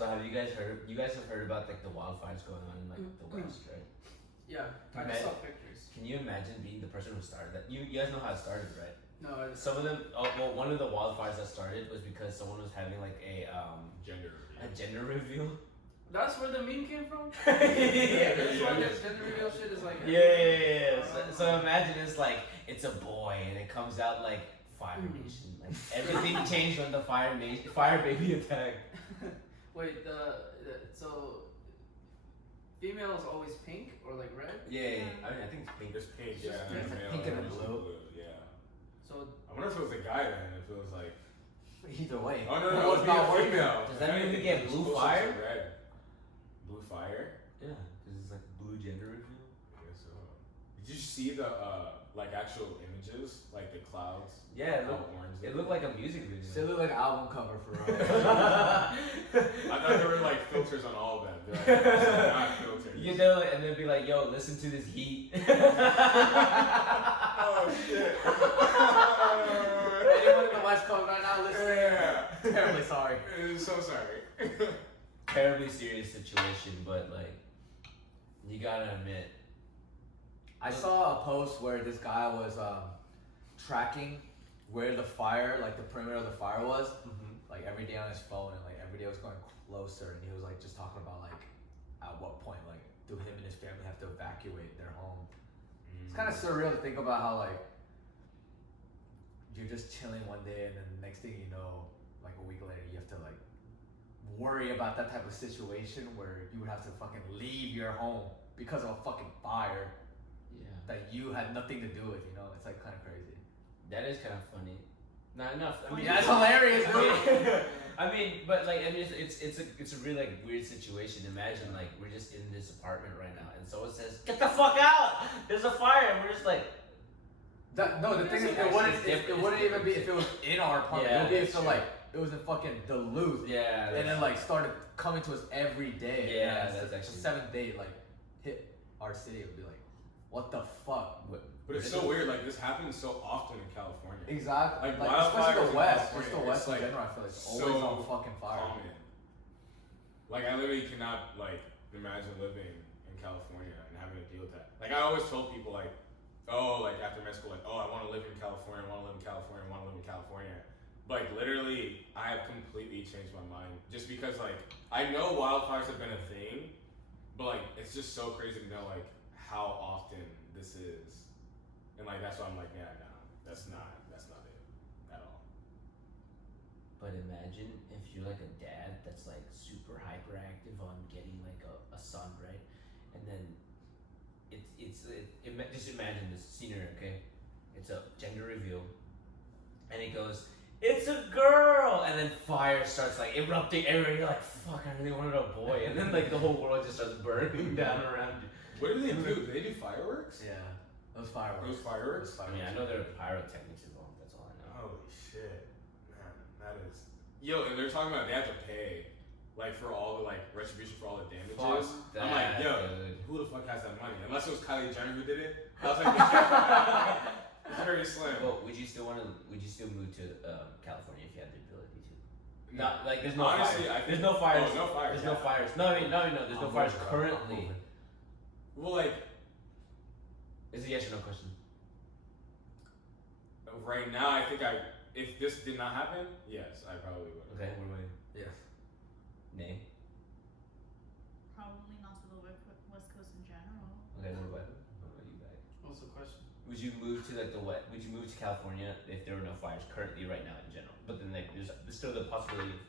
So have you guys heard? You guys have heard about like the wildfires going on in like the West, right? Yeah, I just saw pictures. Can you imagine being the person who started that? You guys know how it started, right? No, Some of them. Oh, well, one of the wildfires that started was because someone was having like a gender reveal. that's where the meme came from. Yeah. That's why this gender reveal shit is like. Yeah. So imagine it's a boy and it comes out like Fire Nation. Like everything changed when the Fire Baby attacked. Wait, so female is always pink or like red? Yeah. I mean, I think it's pink. There's pink, It's yeah. just And pink male and is blue. Yeah. So I wonder if it was a guy then. If it was like. Either way. Oh no, Well, it's it's not not working. female. Does that mean we get It's blue supposed to fire? be red. Blue fire. Yeah, because it's like blue gender reveal. I guess so. Did you see the like actual images, like the clouds? Yeah, how orange. it looked like a music video. Still look like an album cover for us. I thought there were like filters on all of them. They're like, this is not filters. You know, and they'd be like, "Yo, listen to this heat." Oh shit. Anyone in the West Coast right now listening? Yeah. Terribly sorry. So sorry. Terribly serious situation, but like, you gotta admit, I saw a post where this guy was tracking where the fire, like the perimeter of the fire was, like every day on his phone, and like every day was going closer, and he was like just talking about like at what point like do him and his family have to evacuate their home. It's kind of surreal to think about how like you're just chilling one day and then the next thing you know, like a week later, you have to like worry about that type of situation where you would have to fucking leave your home because of a fucking fire yeah, that you had nothing to do with, you know? It's like kind of crazy. that is kind of funny. Not enough. I mean, That's hilarious, I dude. mean, I mean, but like, I mean, it's a really like weird situation. Imagine like we're just in this apartment right now, and someone says, "Get the fuck out! There's a fire!" And we're just like, No, the thing is, it wouldn't even be if it was in our apartment. Yeah, it would be if that's so, true. like it was in fucking Duluth, yeah, and then like started coming to us every day. Yeah, and that's the actually- seventh day like hit our city. It would be like, what the fuck? But it's so weird. Like this happens so often in California. Exactly. Like, especially wildfires the in West. California, Just the West it's, in like, general. I feel like it's so always on fucking fire. Common. Like I literally cannot like imagine living in California and having to deal with that. Like I always told people like, oh, like after med school, like, oh, I want to live in California. I want to live in California. I want to live in California. But like literally, I have completely changed my mind just because like I know wildfires have been a thing, but like it's just so crazy to know like how often this is, and like that's why I'm like, yeah, no, that's not it at all. But imagine if you're like a dad that's like super hyperactive on getting like a son, right? And then just imagine this scenario, okay? It's a gender reveal, and it goes, "It's a girl," and then fire starts like erupting everywhere. You're like, "Fuck, I really wanted a boy," and then like the whole world just starts burning down around you. What do they do? Do they do fireworks? Yeah, those fireworks. Those fireworks? I mean, I know there are pyrotechnics involved. That's all I know. Holy shit, man, that is. Yo, and they're talking about they have to pay, like for all the like retribution for all the damages. Fuck I'm like, that, yo, dude. who the fuck has that money? Unless it was Kylie Jenner who did it. I was like, it's very slim. Well, would you still move to California if you had the ability to? No. Not like there's no Honestly, fires. I think- There's no fires. Oh, no fires, There's no yeah. fires. No, I mean, no. There's no I'm fires moving, bro. currently. I'm moving. Well, like It's a yes or no question. right now, I think if this did not happen, yes, I probably would. Okay, what about you? Yes. Name. Probably not to the West Coast in general. Okay, what about you, back? What's the question? Would you move to like the what? Would you move to California if there were no fires currently right now in general? But then like there's still the possibility of.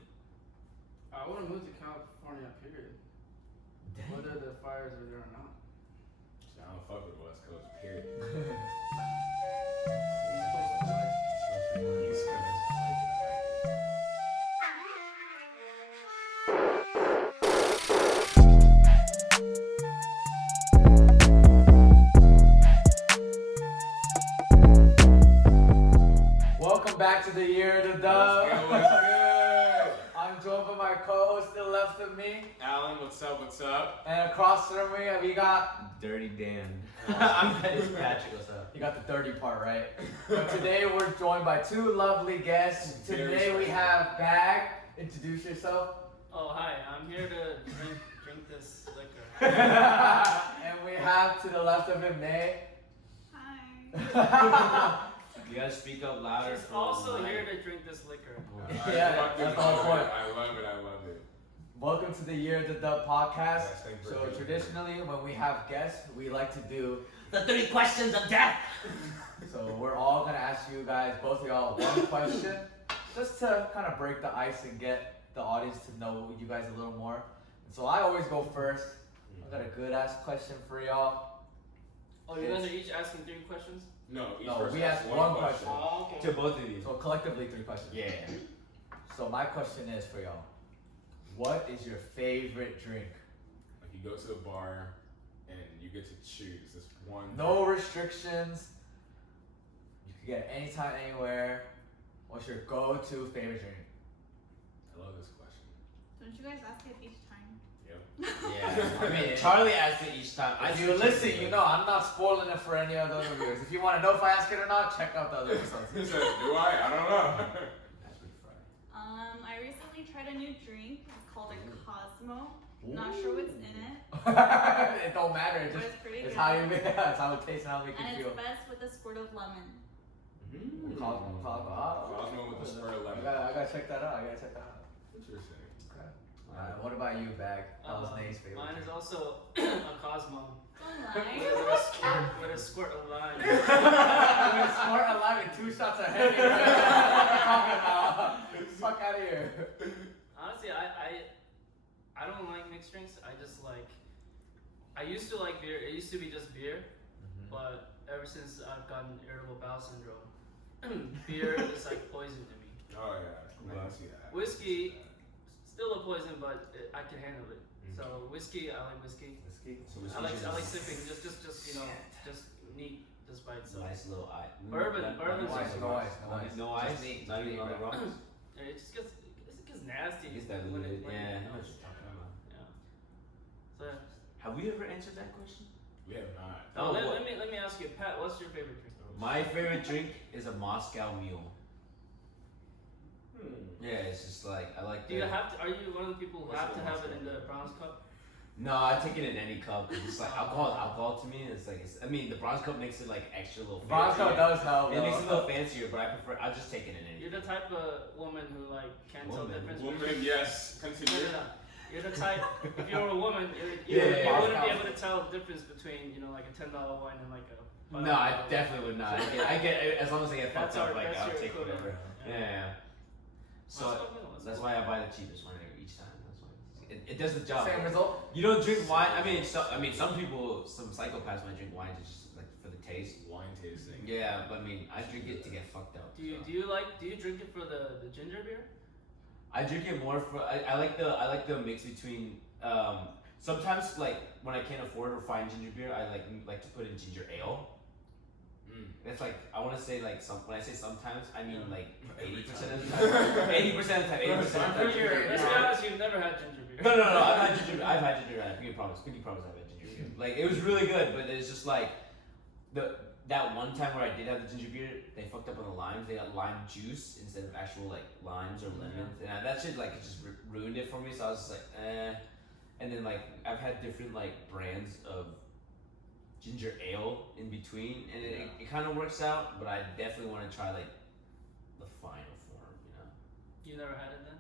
I want to move to California, period. Whether the fires are there or not. I don't fuck with West Coast, period. East Coast. Welcome back to the year of the What's dove. good? What's good? I'm joined by my co-host to the left of me, Alan, what's up? What's up? and across from me we got. Dirty Dan. I'm Patrick. What's up? You got the dirty part right. But today we're joined by two lovely guests. Very Today we special. have Bag. Introduce yourself. Oh hi, I'm here to drink this liquor. And we have to the left of him, Nate. Hi. You gotta speak up louder. She's for also the mic. here to drink this liquor. Yeah, fucking that's the whole love point. it. I love it. I love it. Welcome to the Year of the Dub podcast. Yes, thank you for So being here. traditionally, when we have guests, we like to do. The 3 questions of death. So we're all gonna ask you guys, both of y'all, one question, just to kind of break the ice and get the audience to know you guys a little more. And so I always go first. I got a good ass question for y'all. Oh, you guys are each asking 3 questions? No, each No, person we asks ask one question. Oh, okay. To both of you. So collectively 3 questions. Yeah. So my question is for y'all. What is your favorite drink? Like you go to the bar and you get to choose this one. No restrictions. You can get it anytime, anywhere. What's your go-to favorite drink? I love this question. Don't you guys ask it each time? Yep. Yeah. I mean, Charlie asked it each time. If you listen, you know I'm not spoiling it for any of the other viewers. If you want to know if I ask it or not, check out the other episodes. He said, "Do I? I don't know." That's pretty funny. I recently tried a new drink. It's called a Cosmo. Not sure what's in it, It don't matter. It but just it's pretty it's good. how you make it's how it tastes and how it makes And you it's feel. best with a squirt of lemon. Cosmo. Cosmo with the squirt of lemon. I gotta check that out. Interesting. Okay. Alright, what about you, Bag? That was Nate's favorite. Mine is drink. also a Cosmo Don't with lie. with a squirt of lime. I'm gonna squirt a lemon, 2 shots of Henny. What are you talking about? Fuck out of here. Honestly, I don't like mixed drinks. I just like. I used to like beer. It used to be just beer, but ever since I've gotten irritable bowel syndrome, beer is like poison to me. Oh yeah, I can see that. Whiskey, still a poison, but I can handle it. So whiskey, I like whiskey. So I like sipping, just you know, just neat, just by itself. Nice little eye. Bourbon, bourbon's No ice, also no nice. ice, no ice. No ice. Just neat, Not just even on the neat, rocks. And it just gets nasty. It's when diluted. when Yeah. I you know know, what you're talking about. yeah. So Have we ever answered that question? We have not. oh, Oh, what? let me ask you, Pat. What's your favorite drink? My favorite drink is a Moscow Mule. Yeah, it's just like I like. Do you have to? Are you one of the people who What's have the to have it Moscow in the Mule? bronze cup? No, I take it in any cup. 'Cause it's like alcohol. Alcohol to me, it's like I mean, the bronze cup makes it like extra little. Bronco fancier. does help. It makes it a though. little fancier, but I prefer. I just take it in any. You're the type of woman who like can't tell the Woman. difference. Woman, yes. No, Continue. no, no. You're the type. If you were a woman, you Yeah, wouldn't be Moscow. able to tell the difference between like a $10 wine and like a. No, I definitely would not. I get as long as I get fucked That's up, our- like that's I'll your take equivalent. whatever. Yeah. So Moscow Mule, that's cool. why I buy the cheapest one each time. That's why it does the job. Same result. You don't drink wine. I mean, some people, some psychopaths might drink wine just like for the taste. Wine tasting. Yeah, but I mean, I drink it to get fucked up. Do you so. do you drink it for the ginger beer? I drink it more for. I like the mix between. Sometimes like when I can't afford refined ginger beer, I like to put in ginger ale. It's like I want to say like when I say sometimes, I mean like 80% of the time. 80% of the time. 80% of the I'm time. pretty sure. Let's be honest, you've never had ginger beer. No. I've had ginger. I've had ginger ale. Pinky promise. I've had ginger beer. Like it was really good, but it's just like that one time where I did have the ginger beer, they fucked up on the limes. They got lime juice instead of actual like limes or lemons, and that shit like it just ruined it for me. So I was just like, eh. And then like I've had different like brands of ginger ale in between, and it kind of works out. But I definitely want to try like the final form, you know. You never had it then?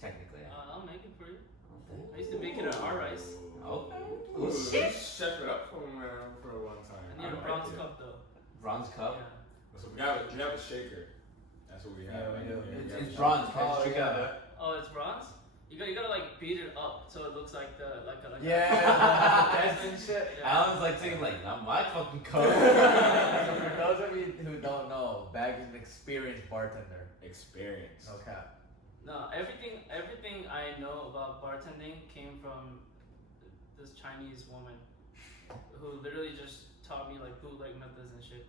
Technically, I'll make it for you. Okay. I used to make it at our rice. Okay. Ooh, chef it up for me for a long time. I need a bronze cup though. Bronze cup. Yeah. So we have a shaker. That's what we have. Yeah, we do. It's bronze. Can I just Oh, drink yeah. out of that? Oh, it's bronze. You gotta like beat it up so it looks like the like a. Yeah, that's and shit. Yeah. Alan's like thinking like, not my fucking cup. So for those of you who don't know, Bag is an experienced bartender. Experience. No cap. No, everything I know about bartending came from this Chinese woman who literally just taught me like bootleg methods and shit.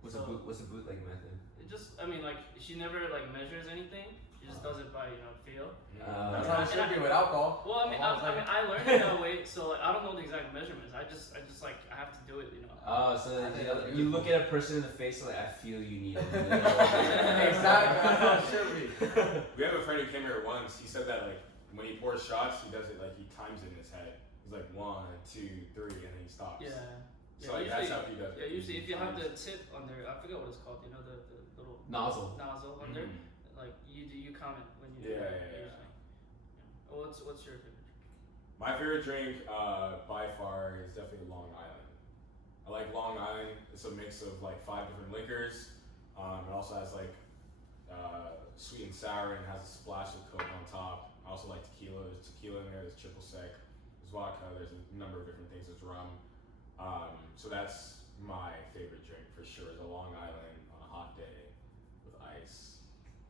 What's So- a bootleg method? It just, I mean, like she never like measures anything. She just does it by feel. That's how it should be with alcohol. Well, I mean, I learned it that way, so like I don't know the exact measurements. I just like I have to do it, Oh, so then you look at a person in the face like, I feel you need a little Exactly, that's how it should be. We have a friend who came here once. He said that like when he pours shots, he does it like he times it in his head. He's like 1, 2, 3, and then he stops. Yeah. So like, that's how he does it. Yeah, usually if you have Times. the tip on there, I forget what it's called. You know the little Nozzle. nozzle on there. Mhm. Like you count it when you. Yeah, do it, yeah, yeah. usually. Well, what's your favorite? My favorite drink, by far, is definitely Long Island. I like Long Island. It's a mix of like 5 different liquors. It also has like sweet and sour, and has a splash of Coke on top. I also like tequila. There's tequila in there. There's triple sec. There's vodka. There's a number of different things. There's rum. So that's my favorite drink for sure. Is a Long Island on a hot day with ice.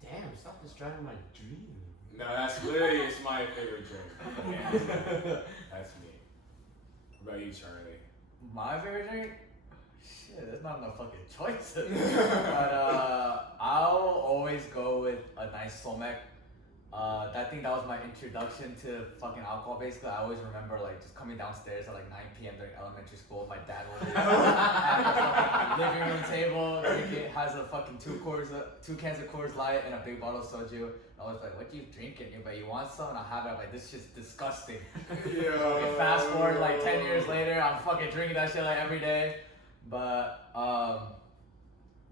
Damn, stop destroying my dream. No, that's literally it's my favorite drink. Yeah, that's me. What about you, Charlie? My favorite drink? Shit, there's not enough fucking choices. But I'll always go with a nice Somek. I think that was my introduction to fucking alcohol. Basically, I always remember like just coming downstairs at like 9 p.m. during elementary school. My dad was at the fucking living room table. Drinking, has a fucking 2 cans of Coors Light and a big bottle of soju. I was like, "What you drinking? But you want some?" And I have it. I'm like, "This shit's disgusting." Fucking fast forward like 10 years later, I'm fucking drinking that shit like every day. But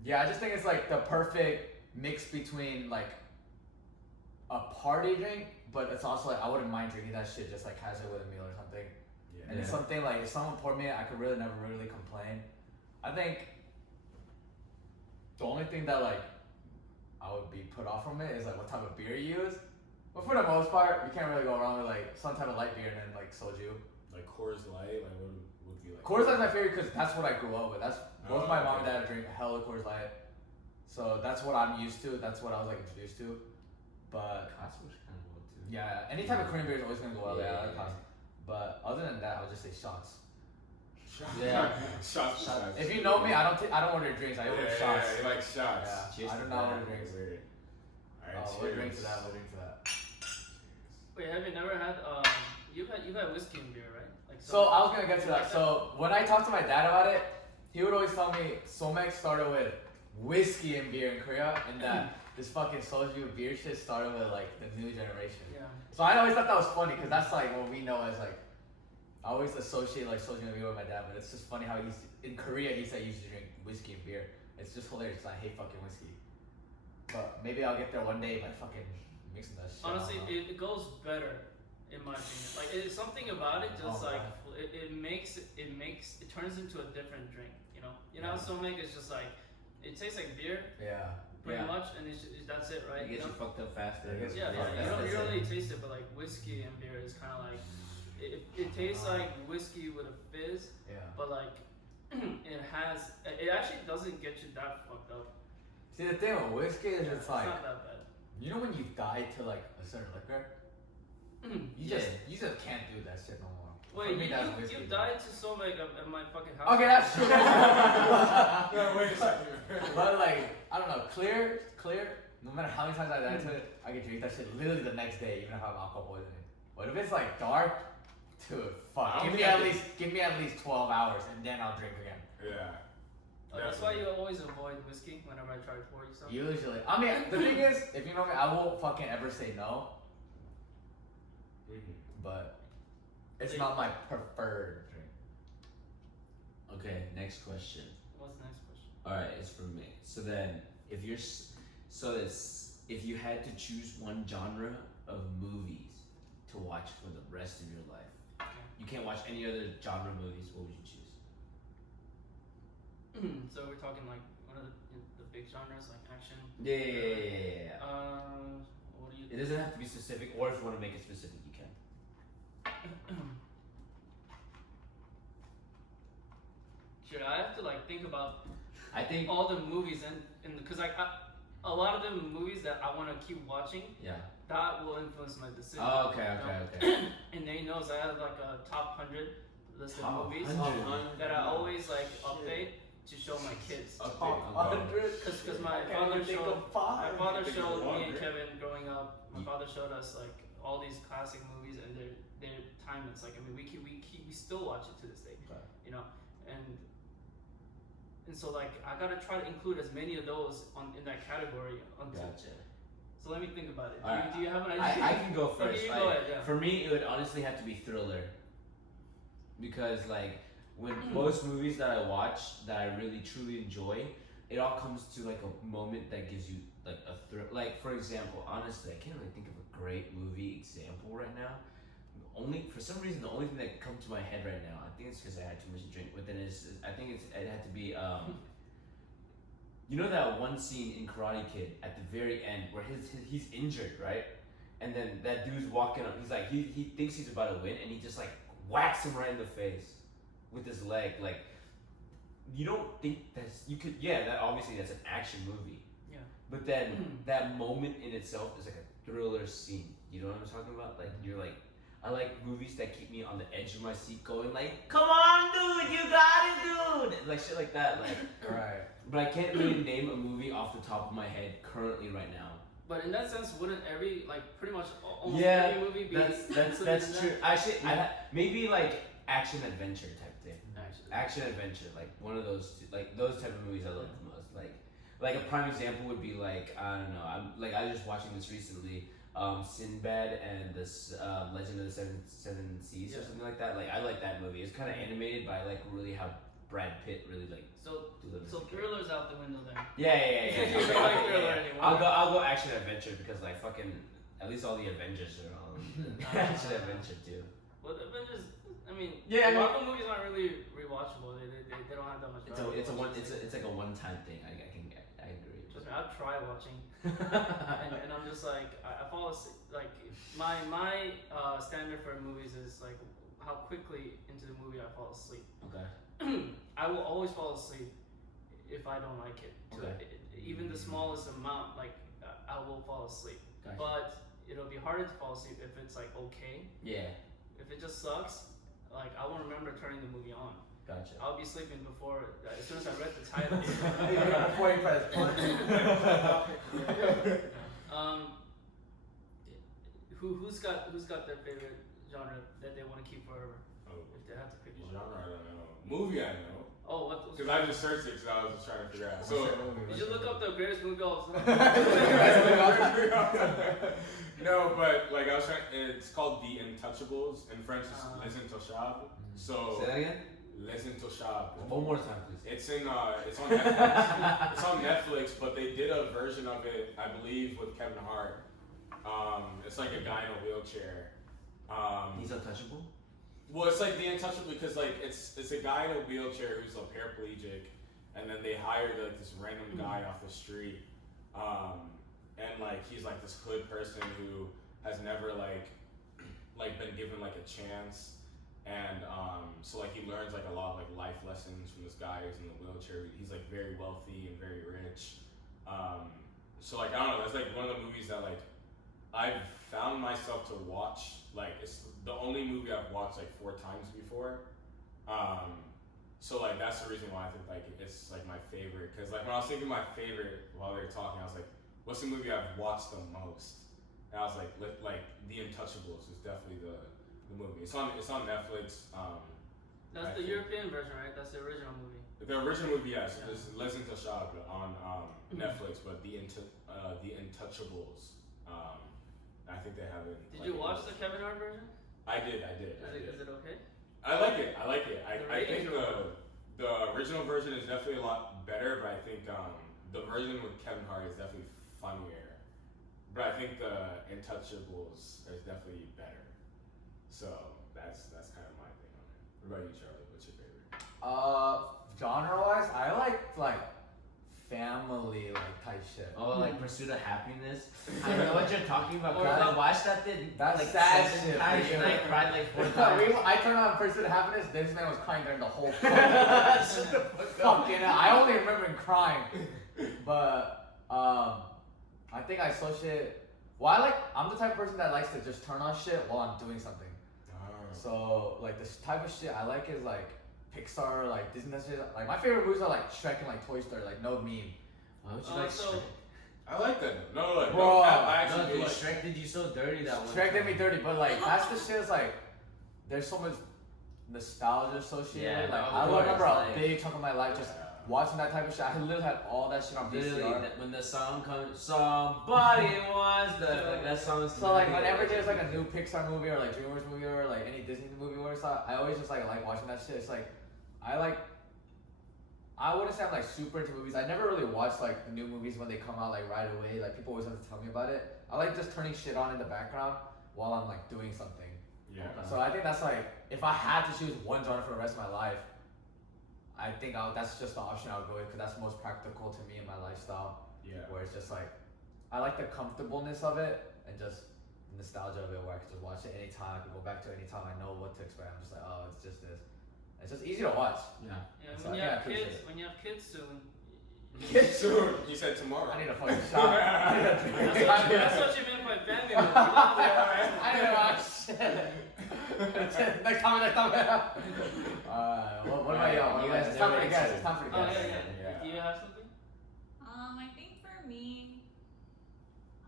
yeah, I just think it's like the perfect mix between like a party drink, but it's also like I wouldn't mind drinking that shit just like casually with a meal or something. Yeah. And it's something like if someone poured me, I could really never really complain. I think the only thing that like I would be put off from it is like what type of beer you use. But for the most part, you can't really go wrong with like some type of light beer and then like soju. Like Coors Light, like what would be like? Coors Light's my favorite because that's what I grew up with. That's both my mom and okay. dad drink hella Coors Light, so that's what I'm used to. That's what I was like introduced to. But Costco's kind of well too. yeah, any type of Korean beer is always gonna go well. Yeah, I like Yeah. Costco. But other than that, I would just say shots. Yeah. Shots. If you know me, I don't order drinks. I order shots. Yeah, you like shots. Yeah, Cheers I to do not that. order drinks. Weird. Alright, Oh, we'll drink to that. We'll drink to that. Wait, have you never had you've had whiskey and beer, right? Like So I was gonna get to that. So when I talked to my dad about it, he would always tell me Somek started with whiskey and beer in Korea, and that this fucking soju beer shit started with like the new generation. Yeah. So I always thought that was funny because that's like what we know as like. I always associate like soju and beer with my dad, but it's just funny how he's in Korea. He said he used to drink whiskey and beer. It's just hilarious. I hate fucking whiskey. But maybe I'll get there one day by fucking mixing that shit. Honestly, it goes better in my opinion. Like it's something about it, just Oh, like it turns into a different drink. You know, Yeah. Somek is just like it tastes like beer Yeah. pretty Yeah. much, and that's it, right? It gets You you know? fucked up faster. It gets Yeah, you yeah. fucked You up. don't That's really it. taste it, but like whiskey and beer is kind of like it tastes like whiskey with a fizz, Yeah. but like it actually doesn't get you that fucked up. See, the thing with whiskey is Yeah, it's like, not that bad. you know when you die to like a certain liquor, you just can't do that shit no more. Wait, For me, that's whiskey, you bro. died to Somek at my fucking house. Okay, that's true. No, wait a second. But like, I don't know, clear. No matter how many times I die to it, I can drink that shit literally the next day, even if I have alcohol poisoning. But if it's like dark, dude, fuck. I don't Give me think at least 12 hours, and then I'll drink again. Yeah. That's why you always avoid whiskey whenever I try to pour you something. Usually, I mean, the thing is, if you know me, I won't fucking ever say no. But it's not my preferred drink. Okay, next question. What's the next question? All right, it's from me. So then, if if you had to choose one genre of movies to watch for the rest of your life, Okay. you can't watch any other genre movies. What would you choose? So we're talking like one of the big genres, like action. Yeah. What do you? It doesn't have to be specific, or if you want to make it specific, you can. Should I have to like think about I think. all the movies and because like a lot of the movies that I want to keep watching, Yeah. that will influence my decision. Oh, okay. And they knows I have like a top 100 list Top of movies 100. that I always like update to show my kids. Update. 100. Because my I can't father even think showed of five. my father think showed of me one, and right? Kevin growing up. My Ye- father showed us like all these classic movies and their timeless. Like I mean, we still watch it to this day. Okay. You know, and so like I gotta try to include as many of those in that category until. Gotcha. So let me think about it. Alright, Do you have an idea? I can go first. Okay, you Like, go ahead. Yeah. For me, it would honestly have to be Thriller. Because like when most movies that I watch that I really truly enjoy, it all comes to like a moment that gives you like a thrill. Like for example, honestly, I can't really think of a great movie example right now. Only for some reason, the only thing that comes to my head right now, I think it's because I had too much to drink. But then I think it had to be you know that one scene in Karate Kid at the very end where he's injured, right? And then that dude's walking up. He's like he thinks he's about to win, and he just like whacks him right in the face with his leg. Like you don't think that obviously that's an action movie. Yeah. But then that moment in itself is like a thriller scene. You know what I'm talking about? Like you're like, I like movies that keep me on the edge of my seat, going like, "Come on, dude, you got it, dude!" Like shit like that. Like, Right. but I can't really name a movie off the top of my head currently right now. But in that sense, wouldn't pretty much almost Yeah, every movie be That's included in true. that? Actually, maybe like action adventure type thing. Actually. Action adventure, like one of those, like those type of movies I love the most. Like a prime example would be like I don't know. I was just watching this recently. Sinbad and this Legend of the Seven Seas or something like that. Like I like that movie. It's kind of animated, but I like really how Brad Pitt really like. So Thriller's out the window then. Yeah. You don't like Thriller anymore. I'll go action adventure because like fucking at least all the Avengers are on action adventure too. Well, the Avengers. I mean, Yeah, I mean- Marvel movies aren't really rewatchable. They don't have that much. It's like a one time thing. I agree. Trust me, I've tried watching, and I'm just like I fall asleep. Like my standard for movies is like how quickly into the movie I fall asleep. Okay. I will always fall asleep if I don't like it. Okay. Even the smallest amount, like I will fall asleep. Gotcha. But it'll be harder to fall asleep if it's like okay. Yeah. If it just sucks, like I won't remember turning the movie on. Gotcha. I'll be sleeping before as soon as I read the title. Before you press play. Who's got their favorite genre that they want to keep forever? Oh, If they have to pick one. genre I don't know. Movie I know. Oh, what? Because I just searched it because I was just trying to figure out. So Did you look up the greatest movie of all time? no, but like I was trying. It's called The Untouchables. In French, it's Les Intouchables. So Say that again. Les Intouchables. One more time, please. It's on Netflix. It's on Netflix, but they did a version of it, I believe, with Kevin Hart. It's like a guy in a wheelchair. He's untouchable. Well, it's like The Untouchable because like it's a guy in a wheelchair who's a paraplegic, and then they hired like this random guy off the street, and like he's like this hood person who has never like been given like a chance, and so like he learns like a lot of like life lessons from this guy who's in the wheelchair. He's like very wealthy and very rich, so like I don't know. That's like one of the movies that like I've found myself to watch. Like it's the only movie I've watched like 4 times before. So like that's the reason why I think like it's like my favorite. Cause like when I was thinking my favorite while we were talking, I was like, what's the movie I've watched the most? And I was like The Untouchables is definitely the movie. It's on Netflix. That's the European version, right? That's the original movie. The original movie, yes, is Les Intouchables on Netflix, but the Untouchables. I think they have it. Did you watch the Kevin Hart version? I did. Is it okay? I like it. I The think ratings are the original version is definitely a lot better, but I think the version with Kevin Hart is definitely funnier. But I think the Untouchables is definitely better. So that's kind of my thing on it. What about you, Charlie? What's your favorite? Genre wise, I like family type shit. Oh, like Pursuit of Happiness. I know what you're talking about. Or Cause I like- watched that thing That's like sad 7 shit, times for and you. I cried like 4 times. I turned on Pursuit of Happiness. This man was crying during the whole film. Shut the fuck up. Fucking hell. I only remember him crying. But I think I associate. Well, I'm the type of person that likes to just turn on shit while I'm doing something. So like this type of shit I like is like Pixar, like Disney shit. Like my favorite movies are like Shrek and like Toy Story, like no meme. Why would you like So- Shrek? I like that. No, like Bro. I actually No, do dude, like. Shrek did you so dirty that one Shrek did time. me dirty, but like that's the shit. Is like there's so much nostalgia associated. Yeah, like of I course, remember a like- big chunk of my life just watching that type of shit. I literally had all that shit on Literally, VCR. when the song comes, somebody wants the like that song is. So like whenever there's like a new Pixar movie or like DreamWorks movie or like any Disney movie or something, I always just like watching that shit. It's like I wouldn't say I'm like super into movies. I never really watch like the new movies when they come out like right away. Like people always have to tell me about it. I like just turning shit on in the background while I'm like doing something. Yeah. So I think that's like if I had to choose one genre for the rest of my life, I think that's just the option I would go with because that's most practical to me in my lifestyle. Yeah. Where it's just like I like the comfortableness of it and just the nostalgia of it where I can just watch it anytime. I can go back to it anytime. I know what to expect. I'm just like, oh, it's just this. It's just easy to watch. Yeah. Yeah, So when I you think I have appreciate kids, it. when you have kids soon. Kids Soon. You said tomorrow. I need a fucking shot. I need a drink. That's what you meant by family movie. I need to watch shit. Next time. What about y'all? You guys It's time for never the guess. answered. It's time for the Oh guess. yeah, Yeah. yeah. Do you have something? I think for me,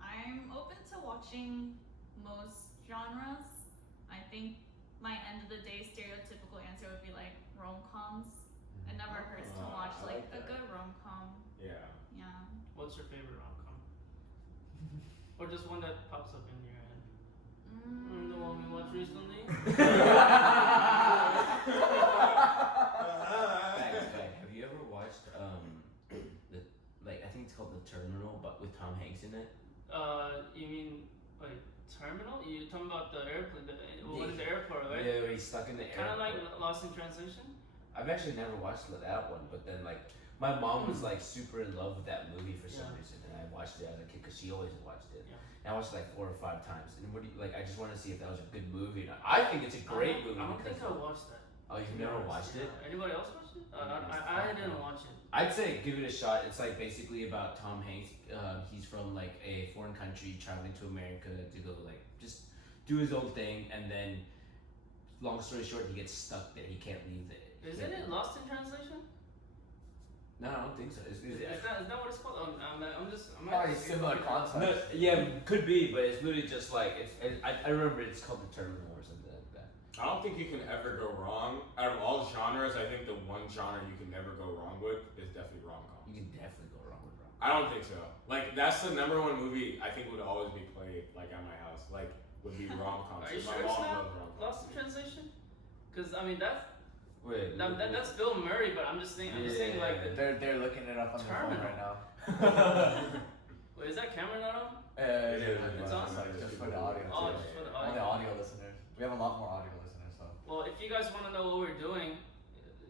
I'm open to watching most genres. I think my end of the day stereotypical answer would be like rom-coms. It never hurts to watch I like like a that. good rom-com. Yeah. Yeah. What's your favorite rom-com? Or just one that pops up in your head? The one we watched recently? Have you ever watched the like I think it's called The Terminal, but with Tom Hanks in it? You mean like Terminal? You talking about the airplane? One in the airport, right? Yeah, where he's stuck in the Kind of airport. like Lost in Translation. I've actually never watched that one, but then like my mom was like super in love with that movie for some Yeah. reason, and I watched it as a kid because she always watched it. Yeah. And I watched it like 4 or 5 times. And what do you like? I just want to see if that was a good movie. Or not. I think it's a great movie I don't because think I watched that. oh, you've never watched it? Anybody else watched it? I didn't watch it. I'd say give it a shot. It's like basically about Tom Hanks. He's from like a foreign country traveling to America to go like just do his own thing, and then long story short, he gets stuck there. He can't leave it. Isn't it Lost in Translation? No, I don't think so. Is Is that what it's called? I'm just. Probably similar concept. no, yeah, could be, but it's literally just like I remember it's called The Terminal or something like that. I don't think you can ever go wrong. Out of all genres, I think the one genre you can never go wrong with is definitely rom-com. You can definitely go wrong with rom. I don't think so. Like that's the number one movie I think would always be played like at my house. Like would be rom-coms. Are you My sure it's mom not loves rom-coms. Lost in Translation? Because I mean Wait, that's Bill Murray, but I'm just saying like the, They're looking it up on their phone Terminal. right now. wait, is that camera not on? It is, It's but on? like Just people for the audio who- Oh, too. just for the Only audio. audio listeners. We have a lot more audio listeners, so. Well, if you guys want to know what we're doing,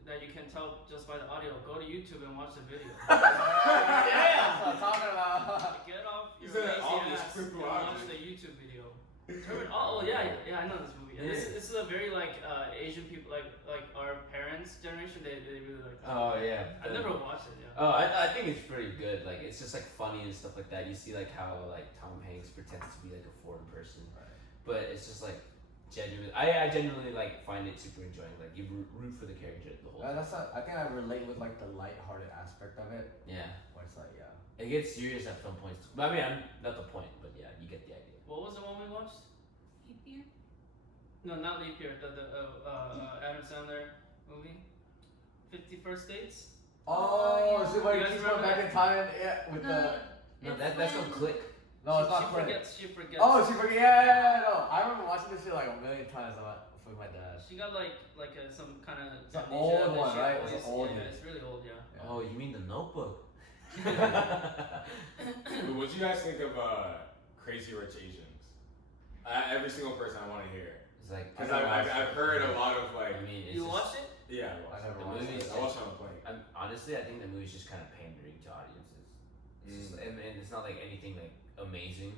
that you can tell just by the audio, go to YouTube and watch the video. Yeah, that's what I'm talking about. Get off You your said lazy obvious, ass quick and logic. watch the YouTube video. Yeah, I know this movie. And this is a very like Asian people like our parents' generation. They really like. This Oh movie. yeah. I never watched it. Yeah. Oh, I think it's pretty good. Like it's just like funny and stuff like that. You see like how like Tom Hanks pretends to be like a foreign person, but it's just like genuine. I genuinely like find it super enjoying. Like you root for the character the whole time. That's not, I think I relate with like the light-hearted aspect of it, Yeah, where it's like, yeah. it gets serious at some points. But I mean, I'm not the point, but yeah, you get the idea. What was the one we watched? Leap year? No, not Leap Year. The Adam Sandler movie, 50 First Dates. Oh, yeah. so where You he guys keeps going remember back in time, yeah, with the. No, it's that's when- gonna click. No, it's she not Freddy. forgets. She forgets. Oh, she forget. Yeah, no. I remember watching this shit like a million times with my dad. She got like some kind of. It's an old one, right? It's an old Yeah, one. it's really old. Yeah. Yeah. Oh, you mean the Notebook? What do you guys think of Crazy Rich Asians? Every single person I want to hear. It's like Because I've heard a lot of like. I mean, it's You just, watched it? Yeah, I never The watched movie's it. I watched it on the plane. honestly, I think the movie's just kind of pandering to audiences. It's just, and it's not like anything like amazing.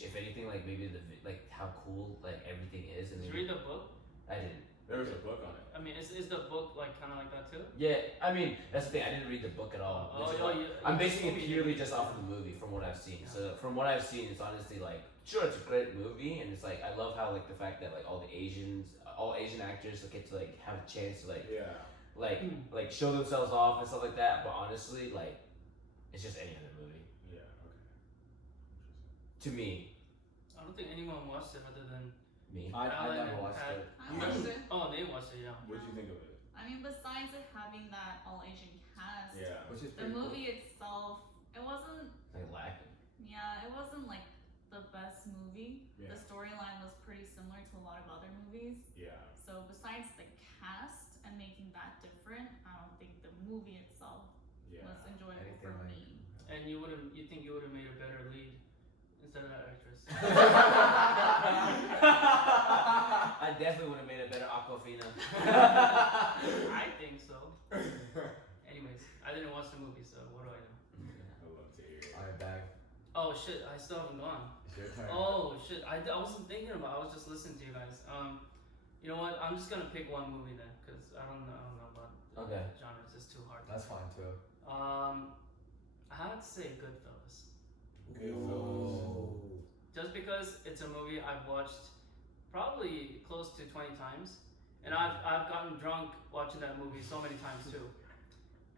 If anything, like maybe like how cool like everything is, and Did you maybe, read the book? I didn't. There was a book on it. I mean, is the book like kind of like that too? Yeah, I mean that's the thing. I didn't read the book at all. Which is why- I'm basing it purely just off of the movie from what I've seen. So from what I've seen, it's honestly like sure it's a great movie, and it's like I love how like the fact that like all Asian actors get to like have a chance to like Yeah. show themselves off and stuff like that. But honestly, like it's just any other movie Yeah. Okay. to me. I don't think anyone watched it other than. Me. I Alan never and watched Pat. it. I watched it. Oh, they watched it. Yeah. What did you think of it? I I mean, besides it having that all Asian cast, Yeah. Which is the pretty movie itself, it wasn't. Like lacking. Yeah, it wasn't like the best movie. Yeah. The storyline was pretty similar to a lot of other movies. Yeah. So besides the cast and making that different, I don't think the movie itself Yeah. was enjoyable Anything for like- me. And you think you would have made a better lead instead of that actress? I definitely would have made a better Aquafina. I think so. Anyways, I didn't watch the movie, so what do I know? I love to hear it. Alright, bag. Oh shit, I still haven't gone. It's your turn. Oh shit, I wasn't thinking about it. I was just listening to you guys. You know what? I'm just gonna pick one movie then, cause I don't know about Okay. genres. It's too hard. That's fine too. I have to say Goodfellas. Goodfellas. Just because it's a movie I've watched probably close to 20 times, and I've gotten drunk watching that movie so many times too.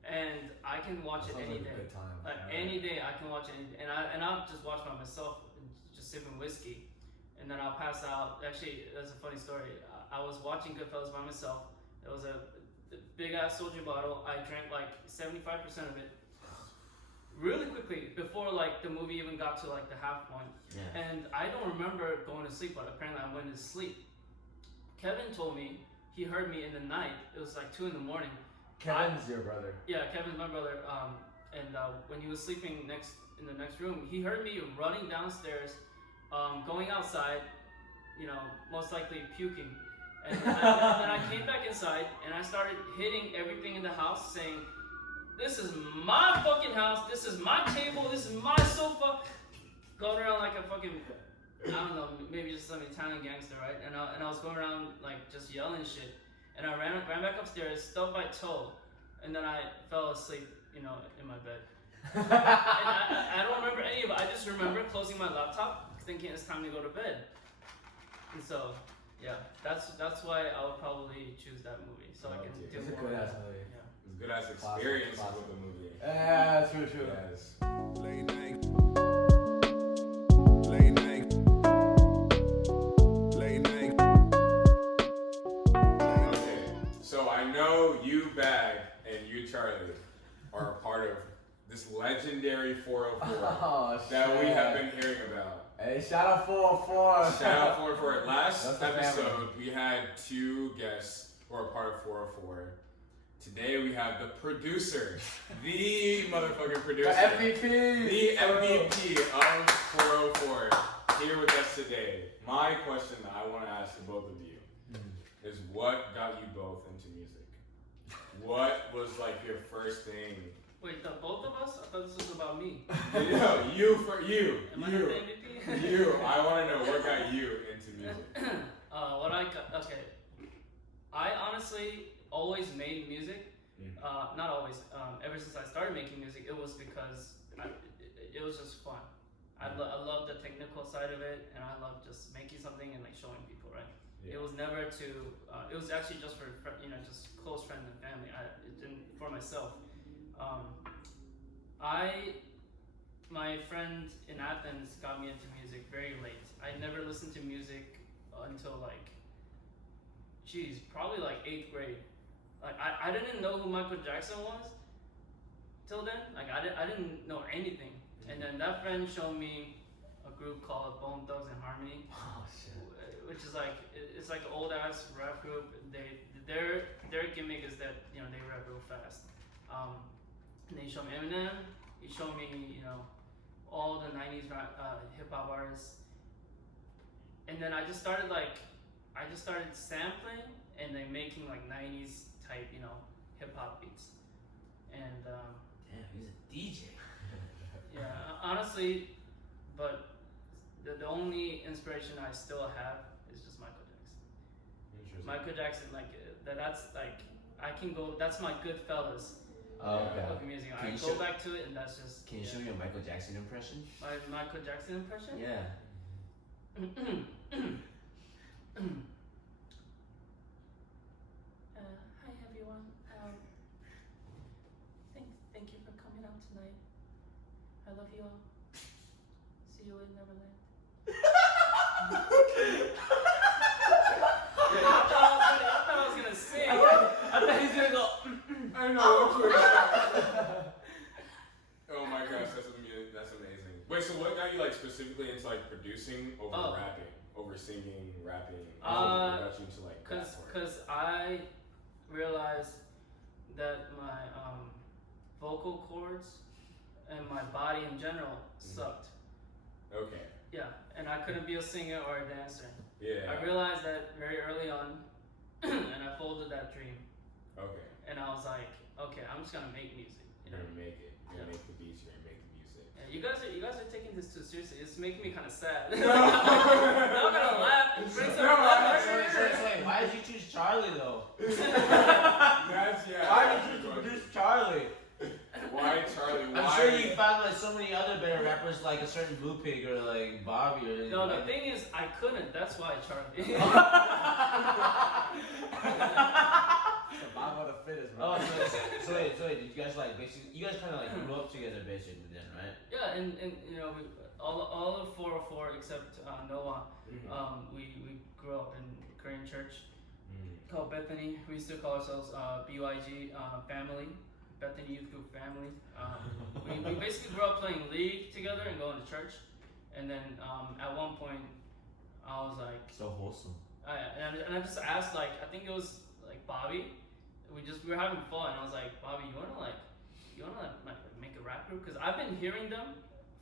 And I can watch That it sounds any like a day. good time. Like any day, I can watch it, and I'll just watch by myself, and just sipping whiskey, and then I'll pass out. Actually, that's a funny story. I was watching Goodfellas by myself. There was a big ass soju bottle. I drank like 75% of it, really quickly before like the movie even got to like the half point. Yeah. And I don't remember going to sleep, but apparently I went to sleep. Kevin told me he heard me in the night. It was like 2 a.m. Kevin's your brother. Yeah, Kevin's my brother. And when he was sleeping in the next room, he heard me running downstairs, going outside, you know, most likely puking. And then I came back inside and I started hitting everything in the house, saying, "This is my fucking house. This is my table. This is my sofa." Going around like a fucking, I don't know, maybe just some Italian gangster, right? And I was going around like just yelling shit. And I ran back upstairs, stubbed my toe, and then I fell asleep, you know, in my bed. And I don't remember any of it. I just remember closing my laptop, thinking it's time to go to bed. And so, yeah, that's why I would probably choose that movie, so I can Okay. do It's a more. good ass movie. Yeah. It's a good ass Classic, experience classic. with the movie. Yeah, true. Yes. Late night. Late night. Late night. Okay. So I know you, Bag, and you, Charlie, are a part of this legendary 404 Oh, that we shit. have been hearing about. Hey, shout out 404. Shout out 404. Last That's the episode, family. we had 2 guests who are part of 404. Today we have the producer, the motherfucking The producer, MVP. the MVP of 404, here with us today. My question that I want to ask to both of you is, what got you both into music? What was like your first thing? Wait, both of us? I thought this was about me. No, you. Am I not the MVP? You. I want to know what got you into music. What I got, okay. I honestly always made music. Not always. Ever since I started making music, it was because it was just fun. I love the technical side of it, and I love just making something and like showing people, right? Yeah. It was never to. It was actually just for just close friends and family. It didn't for myself. My friend in Athens got me into music very late. I never listened to music until like, probably like 8th grade. Like I didn't know who Michael Jackson was till then. Like I didn't know anything. And then that friend showed me a group called Bone Thugs and Harmony, Oh, shit. which is like it's like an old ass rap group. Their gimmick is that they rap real fast. And they showed me Eminem. He showed me all the '90s hip hop artists. And then I just started sampling and then making like '90s type hip hop beats. And Damn, he's a DJ. yeah, honestly, but the only inspiration I still have is just Michael Jackson. Interesting. Michael Jackson, like that's like I can go. That's my Goodfellas Oh, okay. of music. Can I you go show- back to it, and that's just. Can you show me a Michael Jackson impression? my Michael Jackson impression? Yeah. Hi everyone. Thank you for coming out tonight. I love you all. See you in Neverland. I thought I was gonna sing. I thought he's gonna over singing, rapping? Uh, What got you into like that part? Cause I realized that my vocal cords and my body in general sucked. Okay. Yeah, and I couldn't be a singer or a dancer. Yeah. I realized that very early on, and I folded that dream. Okay. And I was like, okay, I'm just gonna make music. You're gonna make it. You're gonna make the beats. You're gonna make the music. Yeah, you guys are taking this too seriously. It's making me kind of sad. I'm gonna laugh. Bring some laughter. Wait, why did you choose Charlie though? That's Why did you produce Charlie? Why Charlie? Why? I'm sure you found like so many other better rappers like a certain Blue Pig or like Bobby or No, the like, thing is, I couldn't. That's why Charlie. Survival of the fittest, Oh, bro. so wait, did you guys like basically? You guys kind of like grew up together basically then, right? Yeah, and you know, all of 404 except Noah, we grew up in a Korean church called Bethany. We used to call ourselves BYG family, Bethany Youth Group family. We basically grew up playing league together and going to church, and then at one point I was like, So wholesome. and I just asked like I think it was like Bobby. We were having fun. I was like, Bobby, you wanna make a rap group? Because I've been hearing them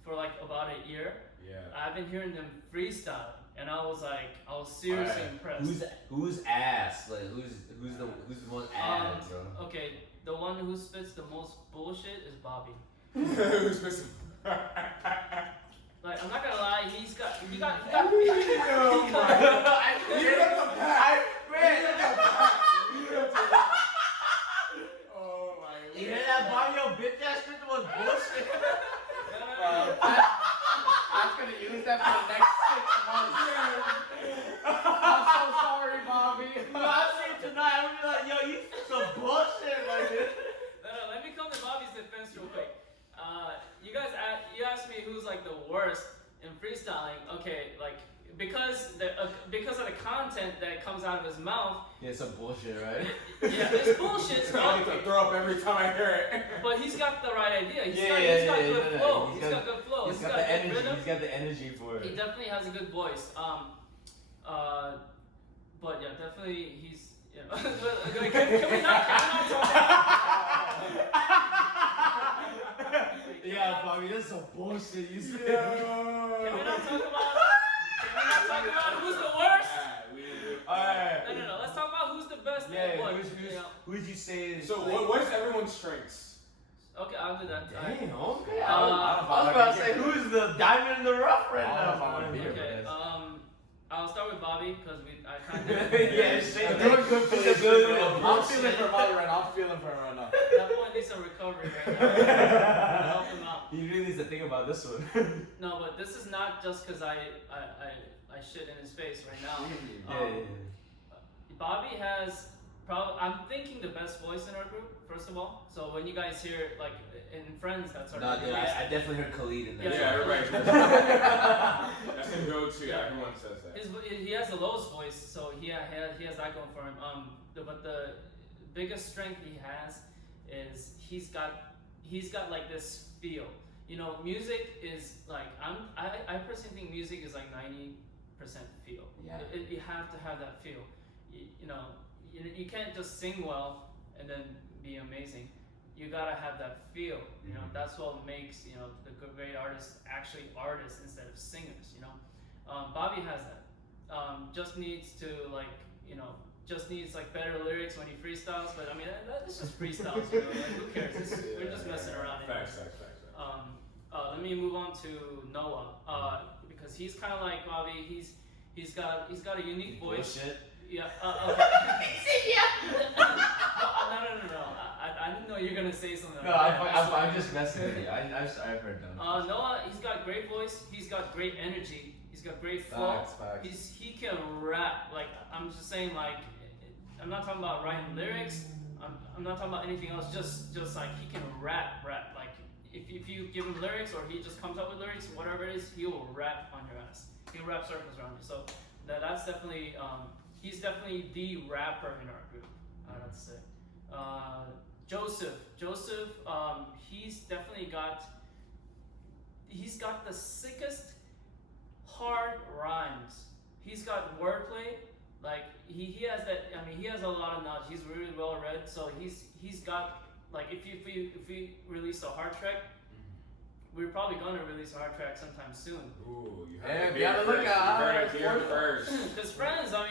for like about a year. Yeah. I've been hearing them freestyle, and I was seriously Alright. impressed. Who's ass? Like who's the most ass, bro? Okay, the one who spits the most bullshit is Bobby. Who's missing? Like I'm not gonna lie, he got Oh my. You hear that, Bobby? Yo, bitch ass spit the most bullshit. I'm gonna use that for the next 6 months. I'm so sorry, Bobby. I'll see it tonight. I'm gonna be like, yo, you some bullshit, my dude. No, let me come to Bobby's defense real quick. You asked me who's like the worst in freestyling. Okay, like because of the content that comes out of his mouth. Yeah, some bullshit, right? Yeah, it's bullshit. I like to throw up every time I hear it. But he's got the right idea. He's Yeah, got good yeah. flow. He's He's got- got good flow. He's got got the good energy. rhythm. He's got the energy for He it. definitely has a good voice. But yeah, definitely he's. You know, can we not talk Yeah, Bobby, that's some bullshit you said. Can we not talk about who's the worst? Alright. No. Let's talk about who's the best. Yeah, at what, who'd you say is So like, what is everyone's strengths? Okay, I'll do that. Damn, okay. Uh, I was about to say, who's the diamond in the rough right I don't know if I now? wanna be here. Okay. I'll start with Bobby because I kind of. Yeah, shit. I'm doing good for He's this a good bro. little I'm bullshit. feeling for Bobby right now. I'm feeling for him right now. That boy needs some recovery right now. Help him out. He really needs to think about this one. No, but this is not just because I shit in his face right now. Yeah. Bobby has probably, I'm thinking, the best voice in our group, first of all. So when you guys hear, like, in Friends, that's our No, dude, I definitely heard Khalid in there. Yeah, everybody. That's the go-to. Yeah. Everyone says that. He has the lowest voice, so he has that going for him. But the biggest strength he has is he's got like this feel. You know, music is like I personally think music is like 90% feel. Yeah. You have to have that feel. You know, you can't just sing well and then be amazing. You gotta have that feel. You know, that's what makes the great artists actually artists instead of singers. You know, Bobby has that. Just needs to just needs like better lyrics when he freestyles. But I mean, that's just freestyles. You know, like, who cares? We're just messing around. Facts. Let me move on to Noah because he's kind of like Bobby. He's got a unique voice. Bullshit. Yeah. Okay. No. I didn't know you were gonna say something. No, like that. I'm just messing with you. I've heard them. Noah, he's got great voice. He's got great energy. He's got great flow. Facts. He can rap. Like I'm just saying, like I'm not talking about writing lyrics. I'm not talking about anything else. Just like he can rap. Like if you give him lyrics or he just comes up with lyrics, whatever it is, he will rap on your ass. He'll rap circles around you. So that's definitely he's definitely the rapper in our group. I'd have to say. Joseph, he's definitely got the sickest hard rhymes he's got wordplay. Like he has that. I mean, he has a lot of knowledge. He's really well read. So he's got like if we release a hard track, we're probably gonna release a hard track sometime soon. Ooh, you Hey, have we gotta look out. You heard it here first. Cause friends, I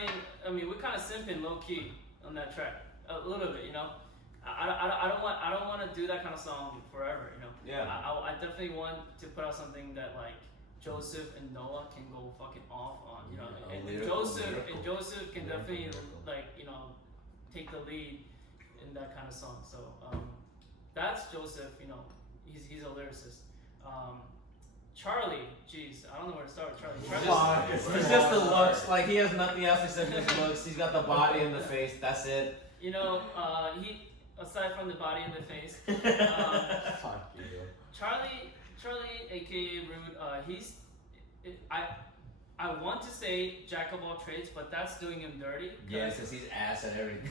mean, we're kind of simping low key on that track a little bit, you know. I don't want to do that kind of song forever, you know. Yeah. I definitely want to put out something that like Joseph and Noah can go fucking off on, you know. Yeah, and lyrical, Joseph can lyrical, definitely lyrical. like, you know, take the lead in that kind of song. So that's Joseph, you know. He's a lyricist. Charlie, jeez, I don't know where to start with Charlie. It's just the looks. Like he has nothing else except his looks. He's got the body and the face. That's it. You know, he aside from the body and the face, Fuck you. Charlie, aka Rude, I want to say jack of all trades, but that's doing him dirty. Yeah, because he's ass at everything.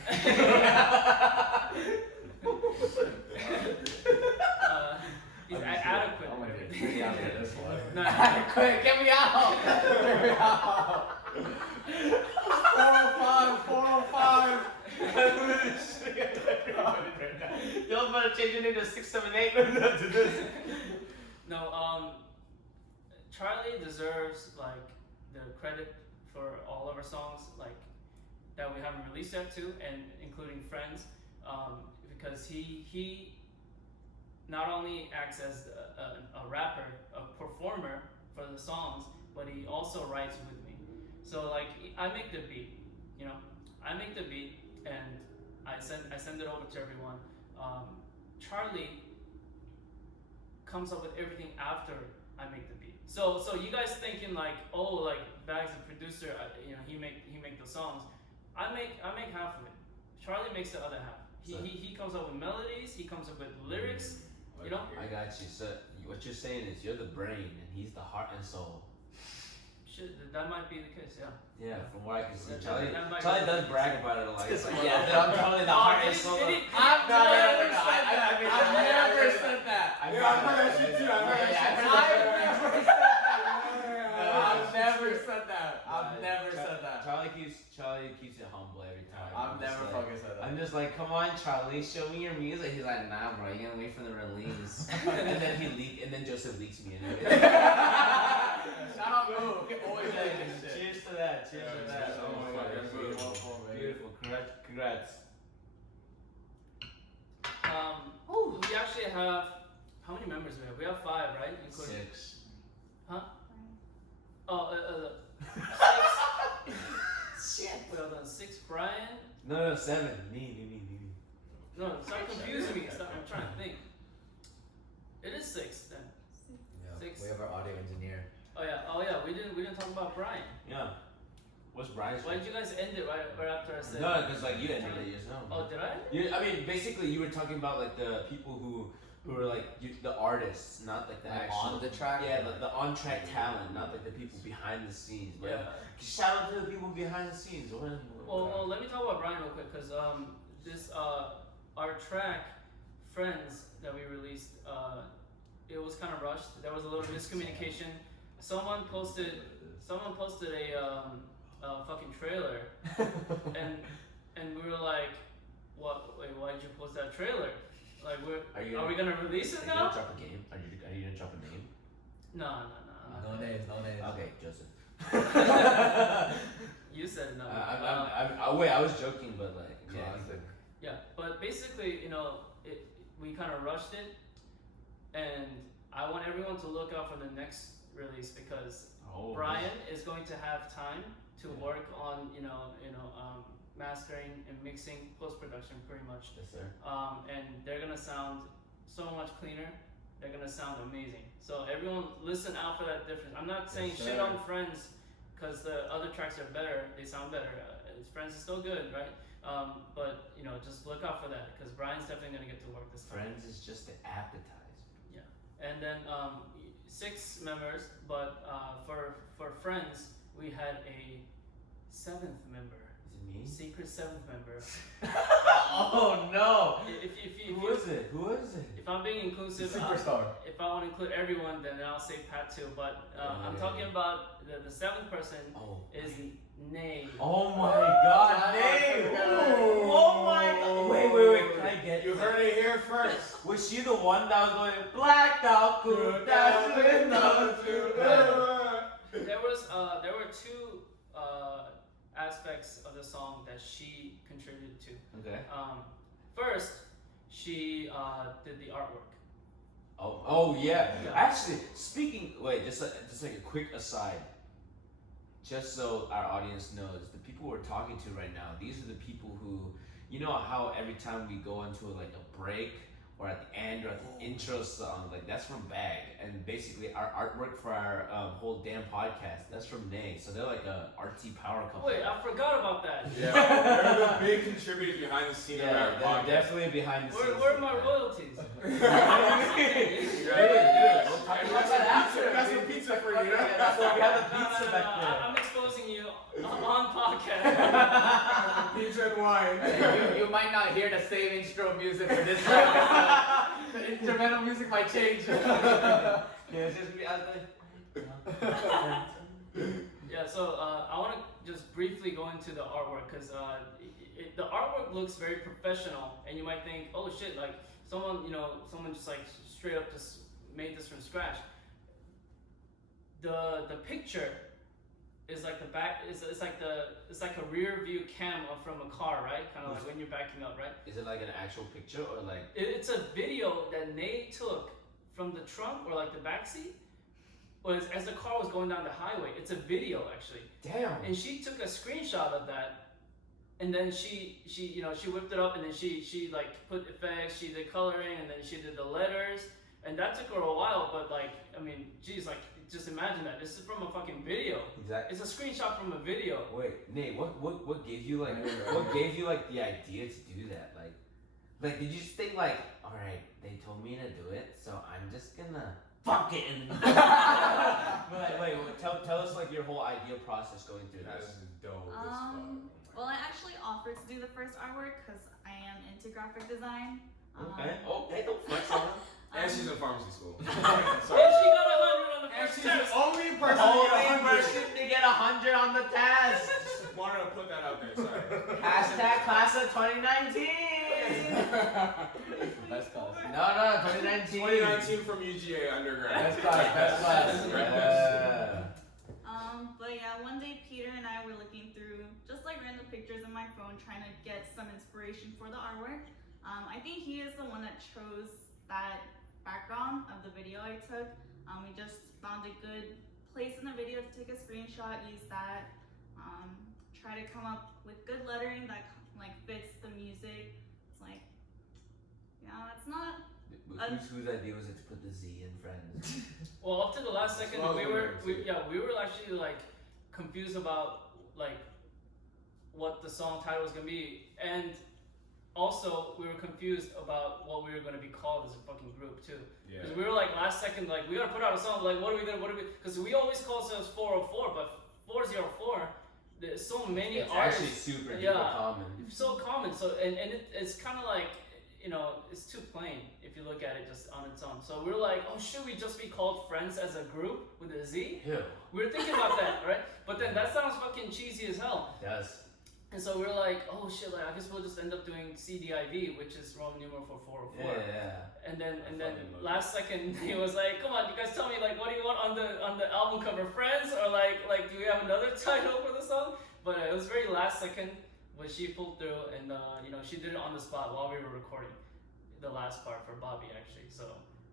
He's adequate. I'm gonna get pretty out of this one. No. Adequate, get me out! Get me out! 405, 405. Y'all better change your name to 678 to this. No, Charlie deserves like the credit for all of our songs, like that we haven't released yet too, and including Friends, because he not only acts as a rapper, a performer for the songs, but he also writes with me. So like I make the beat, you know, I make the beat and I send it over to everyone. Charlie comes up with everything after I make the beat. So you guys thinking like, oh, like Bag's the producer, you know, he make the songs. I make half of it. Charlie makes the other half. He comes up with melodies. He comes up with lyrics. You know. I got you. So what you're saying is you're the brain and he's the heart and soul. Shit, that might be the case. Yeah. Yeah, from what I can see, That Charlie might does be the brag case. about it a lot. He's like, Oh, yeah, I'm totally the heart and soul. I've never said that. I've never said that. Yeah, I heard that shit too. I heard that shit too. I've never said that. I've never said that. Charlie keeps it humble every time. I've never fucking said that. I'm just like, come on, Charlie, show me your music. He's like, nah, bro, you gotta wait for the release. and then Joseph leaks me in it. Shout out, bro. Always saying this shit. Cheers to that. Cheers Yeah, to that. cheers. Oh my god, That's that's beautiful. Beautiful. Congrats. We actually have how many members do we have? We have 5, right? Including, 6. Huh? Oh, 6. Shit. Well done. 6. Brian. No, 7. Me. No, stop confusing me. Stop. I'm trying to think. It is 6 then. Yeah, 6. we have our audio engineer. Oh yeah. We didn't talk about Brian. Yeah. What's Brian's Why did you guys end it right after I said? No, because like you ended it yourself. Oh, did I? I mean, basically, you were talking about like the people who were like the artists, not like the Like actual on the track? Yeah, the on track talent, not like the people behind the scenes. But Yeah. shout out to the people behind the scenes. Well, let me talk about Brian real quick, cause this our track, Friends, that we released, it was kind of rushed. There was a little miscommunication. Someone posted a fucking trailer, and we were like, what? Wait, why did you post that trailer? Like, are we gonna release it Are you now? gonna drop a game? Are you gonna drop a name? No. No names. Okay, Joseph. You said no. Wait, I was joking, but like, yeah. Classic. Yeah, but basically, you know, we kind of rushed it, and I want everyone to look out for the next release because Brian is going to have time to work on, mastering and mixing, post-production, pretty much. Yes, sir. And they're gonna sound so much cleaner. They're gonna sound amazing. So everyone, listen out for that difference. I'm not saying Yes, shit sir. on Friends because the other tracks are better. They sound better. Friends is still good, right? But just look out for that because Brian's definitely gonna get to work this time. Friends is just the appetizer. Yeah, and then 6 members, but for Friends we had a 7th member, Is it me? secret 7th member. Oh no! If Who is it? Who is it? If I'm being inclusive, Superstar. if I want to include everyone, then I'll say Pat too. But I'm Yeah. talking about the seventh person Oh. is Nay. Oh my God! Wow, Name. I forgot. Oh my God! Wait! Can I get? You heard it here first. Was she the one that was going blacked out? Cool. That's it. There were two aspects of the song that she contributed to. Okay. First, she did the artwork. Oh yeah. Yeah. Actually, speaking. Wait, just like a quick aside. Just so our audience knows, the people we're talking to right now, these are the people who, you know how every time we go into like a break or at the end or at the intro song, like that's from Bag, and basically our artwork for our whole damn podcast, that's from Nay. So they're like a artsy power couple. Wait, I forgot about that. Yeah, they're the big contributors behind the scene of Yeah, our they're podcast. definitely behind the scenes. Where are my royalties? That's some pizza for you. That's why we have the No, pizza no, back no, there. I'm exposing you on podcast. Pizza and wine. You might not hear the same intro music for this episode. The instrumental music might change. Yeah, it's just me. I was like, Yeah, so I want to just briefly go into the artwork because the artwork looks very professional, and you might think, oh shit, like someone just like straight up just made this from scratch. The picture is like the back. It's like a rear view cam from a car, right? Kind of like when you're backing up, right? is it like an actual picture or like? It's a video that Nate took from the trunk or like the back seat. Was as the car was going down the highway. It's a video actually. Damn. And she took a screenshot of that, and then she whipped it up, and then she like put effects, she did coloring, and then she did the letters, and that took her a while. But like, I mean, geez, like just imagine that this is from a fucking video. Exactly. It's a screenshot from a video. Wait, Nate, what gave you like the idea to do that? Like did you just think like, all right, they told me to do it, so I'm just gonna fuck it and wait, tell us like your whole idea process going through That this. is dope as fuck. Well, I actually offered to do the first artwork because I am into graphic design. Okay. Okay, don't flex on it. And she's in pharmacy school. And she got 100 on the And first she's the test. only person Only to get 100. person to get 100 on the test. Just wanted to put that out there, sorry. Hashtag class of 2019. Best class. No, 2019. 2019 from UGA undergrad. Best class. Yeah. But yeah, one day Peter and I were looking through just like random pictures in my phone, trying to get some inspiration for the artwork. I think he is the one that chose that background of the video I took. We just found a good place in the video to take a screenshot, use that, try to come up with good lettering that like fits the music. It's like, yeah, it's not. Whose idea was it to put the Z in Friends? Well, up to the last second, Well, we we were were actually like confused about like what the song title was gonna be, and also we were confused about what we were gonna be called as a fucking group too. Yeah. Because we were like last second, like we gotta put out a song. Like what are we? Because we always call ourselves 404, but 404. There's so many It's artists. actually super Yeah. duper common. So common. So and it's kind of like, it's too plain if you look at it just on its own. So we're like, oh, should we just be called Friends as a group with a Z? Ew. We were thinking about that, right? But then that sounds fucking cheesy as hell. Yes. And so we're like, oh shit, like I guess we'll just end up doing CDIV, which is Roman numeral for 404. Yeah. And then fucking love last second he was like, come on, you guys tell me like what do you want on the album cover, Friends, or like do we have another title for the song? But it was very last second, but she pulled through, and she did it on the spot while we were recording the last part for Bobby actually. So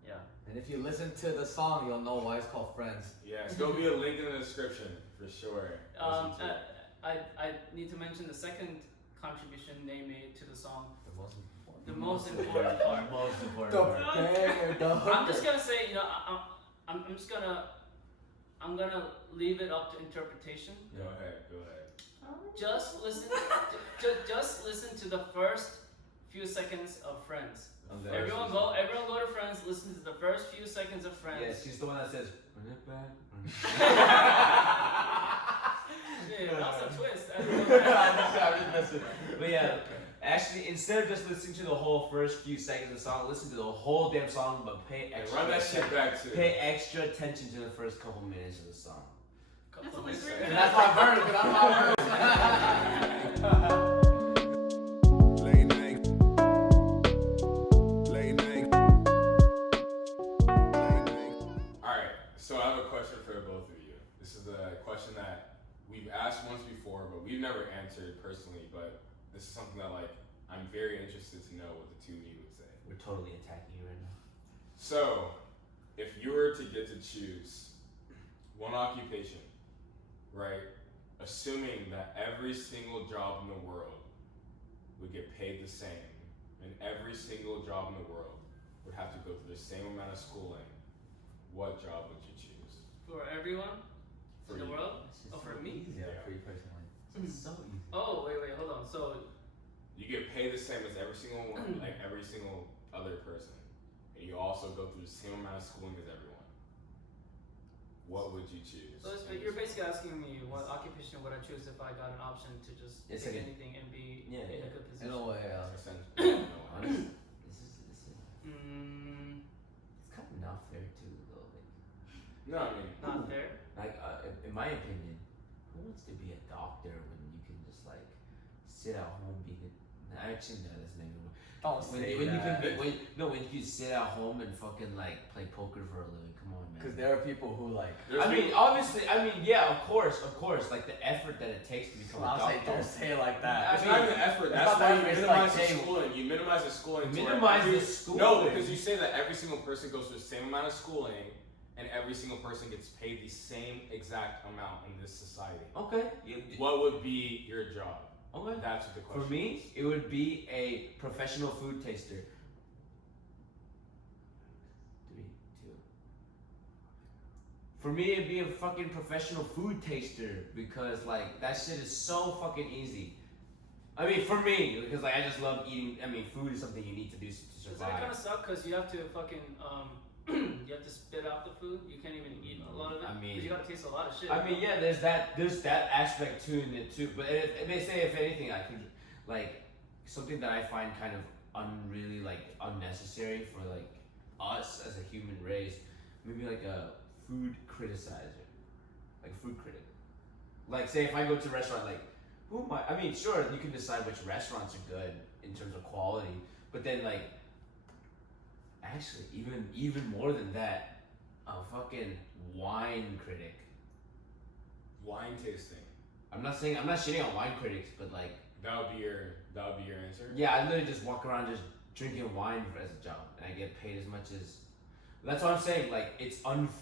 yeah. And if you listen to the song, you'll know why it's called Friends. Yes, there'll be a link in the description for sure. Listen to it. I need to mention the second contribution they made to the song. The The most important part. Most important The part. banger, dog. I'm just gonna say, I'm gonna leave it up to interpretation. Go ahead. Just listen, just listen to the first few seconds of Friends. Okay. Everyone go to Friends. Listen to the first few seconds of Friends. Yeah, she's the one that says, run it back. Yeah, that's a twist. I don't I'm know. just messing. But yeah, Actually, instead of just listening to the whole first few seconds of the song, listen to the whole damn song, but pay And extra run that shit back too. Pay extra attention to the first couple minutes of the song. That's Couple only of 3 seconds. minutes. That's my verse. That's my verse. Late night. Late night. Late night. Alright, so I have a question for both of you. This is a question that we've asked once before, but we've never answered personally, but this is something that like I'm very interested to know what the two of you would say. We're totally attacking you right now. So, if you were to get to choose one occupation, right, assuming that every single job in the world would get paid the same, and every single job in the world would have to go through the same amount of schooling, what job would you choose? For everyone For in the you. world? It's just Oh, for so me? easy. Yeah, for you personally. It's so easy. Oh, wait, hold on. So, You get paid the same as every single one, like every single other person, and you also go through the same amount of schooling as everyone. What would you choose? you're basically asking me what occupation would I choose if I got an option to just It's pick like anything and be Yeah, in yeah. a good In position. a way, Essentially, no one. Honestly, this is Mm, it's kind of not fair too, though. No, I mean, not fair. Like, in my opinion, who wants to be a doctor when you can just like sit at home being? Actually, no, that's not even. Don't When say you can that. be, when you sit at home and fucking like play poker for a living. Come on, man. Because there are people who like. there's I mean, people- obviously, yeah, of course, like the effort that it takes to become I'll a say, doctor. don't say it like that. It's not even effort. it's That's not why that you it's minimize like, the hey, schooling. You minimize the schooling. to where Minimize every- the schooling. No, because you say that every single person goes through the same amount of schooling, and every single person gets paid the same exact amount in this society. Okay. What would be your job? Okay. That's what the question. For me, it would be a professional food taster. 3, 2. For me, it'd be a fucking professional food taster because like that shit is so fucking easy. I mean, for me, because like I just love eating. I mean, food is something you need to do to Doesn't it survive. kind of suck because you have to fucking you have to spit out the food. You can't even eat a lot of it. I mean- 'cause you gotta taste a lot of shit. I mean, yeah, there's that aspect to it too. But they say if anything, I could like something that I find kind of really like unnecessary for like us as a human race, maybe like a food criticizer, like a food critic. Like say if I go to a restaurant, like who am I mean, sure you can decide which restaurants are good in terms of quality, but then like actually even more than that, a fucking wine critic. Wine tasting. I'm not shitting on wine critics, but like, That would be your answer. yeah, I literally just walk around just drinking wine as a job, and I get paid as much as. That's what I'm saying. Like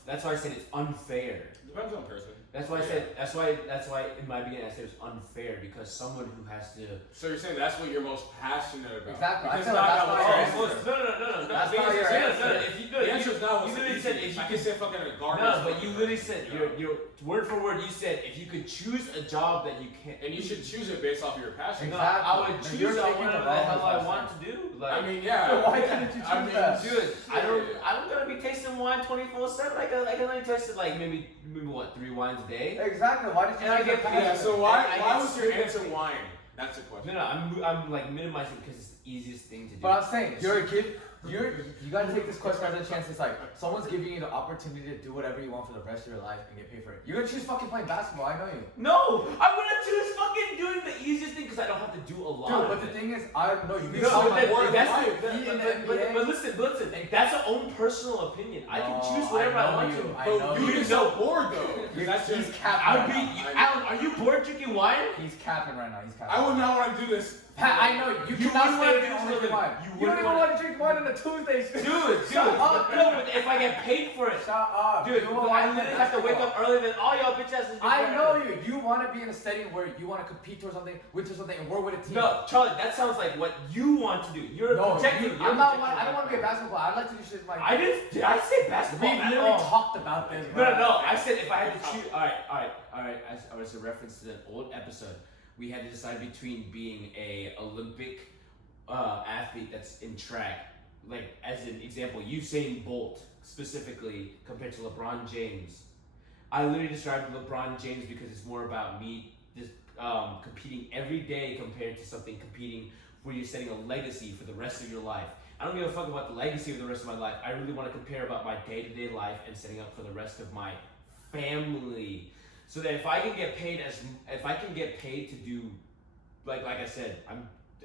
that's why I said it's unfair. Depends on person. That's why I said that's why in my beginning I said it's unfair because someone who has to. So you're saying that's what you're most passionate about? Exactly. I Because feel not like about that's what not your your answer No. is. That's The not answer your is- answer. If you The answer is not what's you literally easy. said if you I could can say fucking a garbage. no, but you fucking literally said job. your word for word. You said if you could choose a job that you can't. And you should choose it based off of your passion. No, Exactly. I would And choose you're on taking whatever the the hell I wrong want to do. Like, I mean, yeah. Why didn't you choose I mean, that? dude, I'm gonna be tasting wine 24/7. I can only taste it like maybe what 3 wines a day. Exactly. Why did you And I choose get the paid. Yeah. passion? So why I was get your super answer paid. wine? That's the question. No, I'm like minimizing because it's the easiest thing to do. But I'm saying you're a kid. You gotta take this question as a chance. It's like someone's giving you the opportunity to do whatever you want for the rest of your life and get paid for it. You're gonna choose fucking playing basketball. I know you. No, I'm gonna choose fucking doing the easiest thing because I don't have to do a lot. Dude, of but the it. thing is, I know you can No, talk but about more than that's life. the, Be in the but NBA. listen, that's your own personal opinion. I can choose whatever I want to. I But know you you. get so bored though. 'cause that's He's just. capping I'll right be, now. Alan, are you bored drinking wine? He's capping right now. He's capping. I would not want to do this. Pat, I know you You cannot wouldn't wanna stay do there only this drink for wine. the- you You don't wouldn't even wanna- want to drink wine on a Tuesday. Dude, Shut up. no, but if I get paid for it, Shut up. dude, You but wanna I play literally have to wake basketball. up earlier than all y'all bitch asses. I know you. You want to be in a setting where you want to compete towards something, win to something, and work with a team. No, Charlie, that sounds like what you want to do. You're No, projecting. you- you're I'm not. projecting I don't want to be a right basketball. I'd like to do shit like. now. I didn't. Did I say basketball? We've at literally all? talked about this. No, bro. no, no. I said if I had to choose. All right. As a reference to an old episode, we had to decide between being a Olympic athlete that's in track, like as an example, Usain Bolt specifically compared to LeBron James. I literally described LeBron James because it's more about me just competing every day compared to something competing where you're setting a legacy for the rest of your life. I don't give a fuck about the legacy of the rest of my life. I really want to compare about my day-to-day life and setting up for the rest of my family. So that if I can get paid to do, like I said,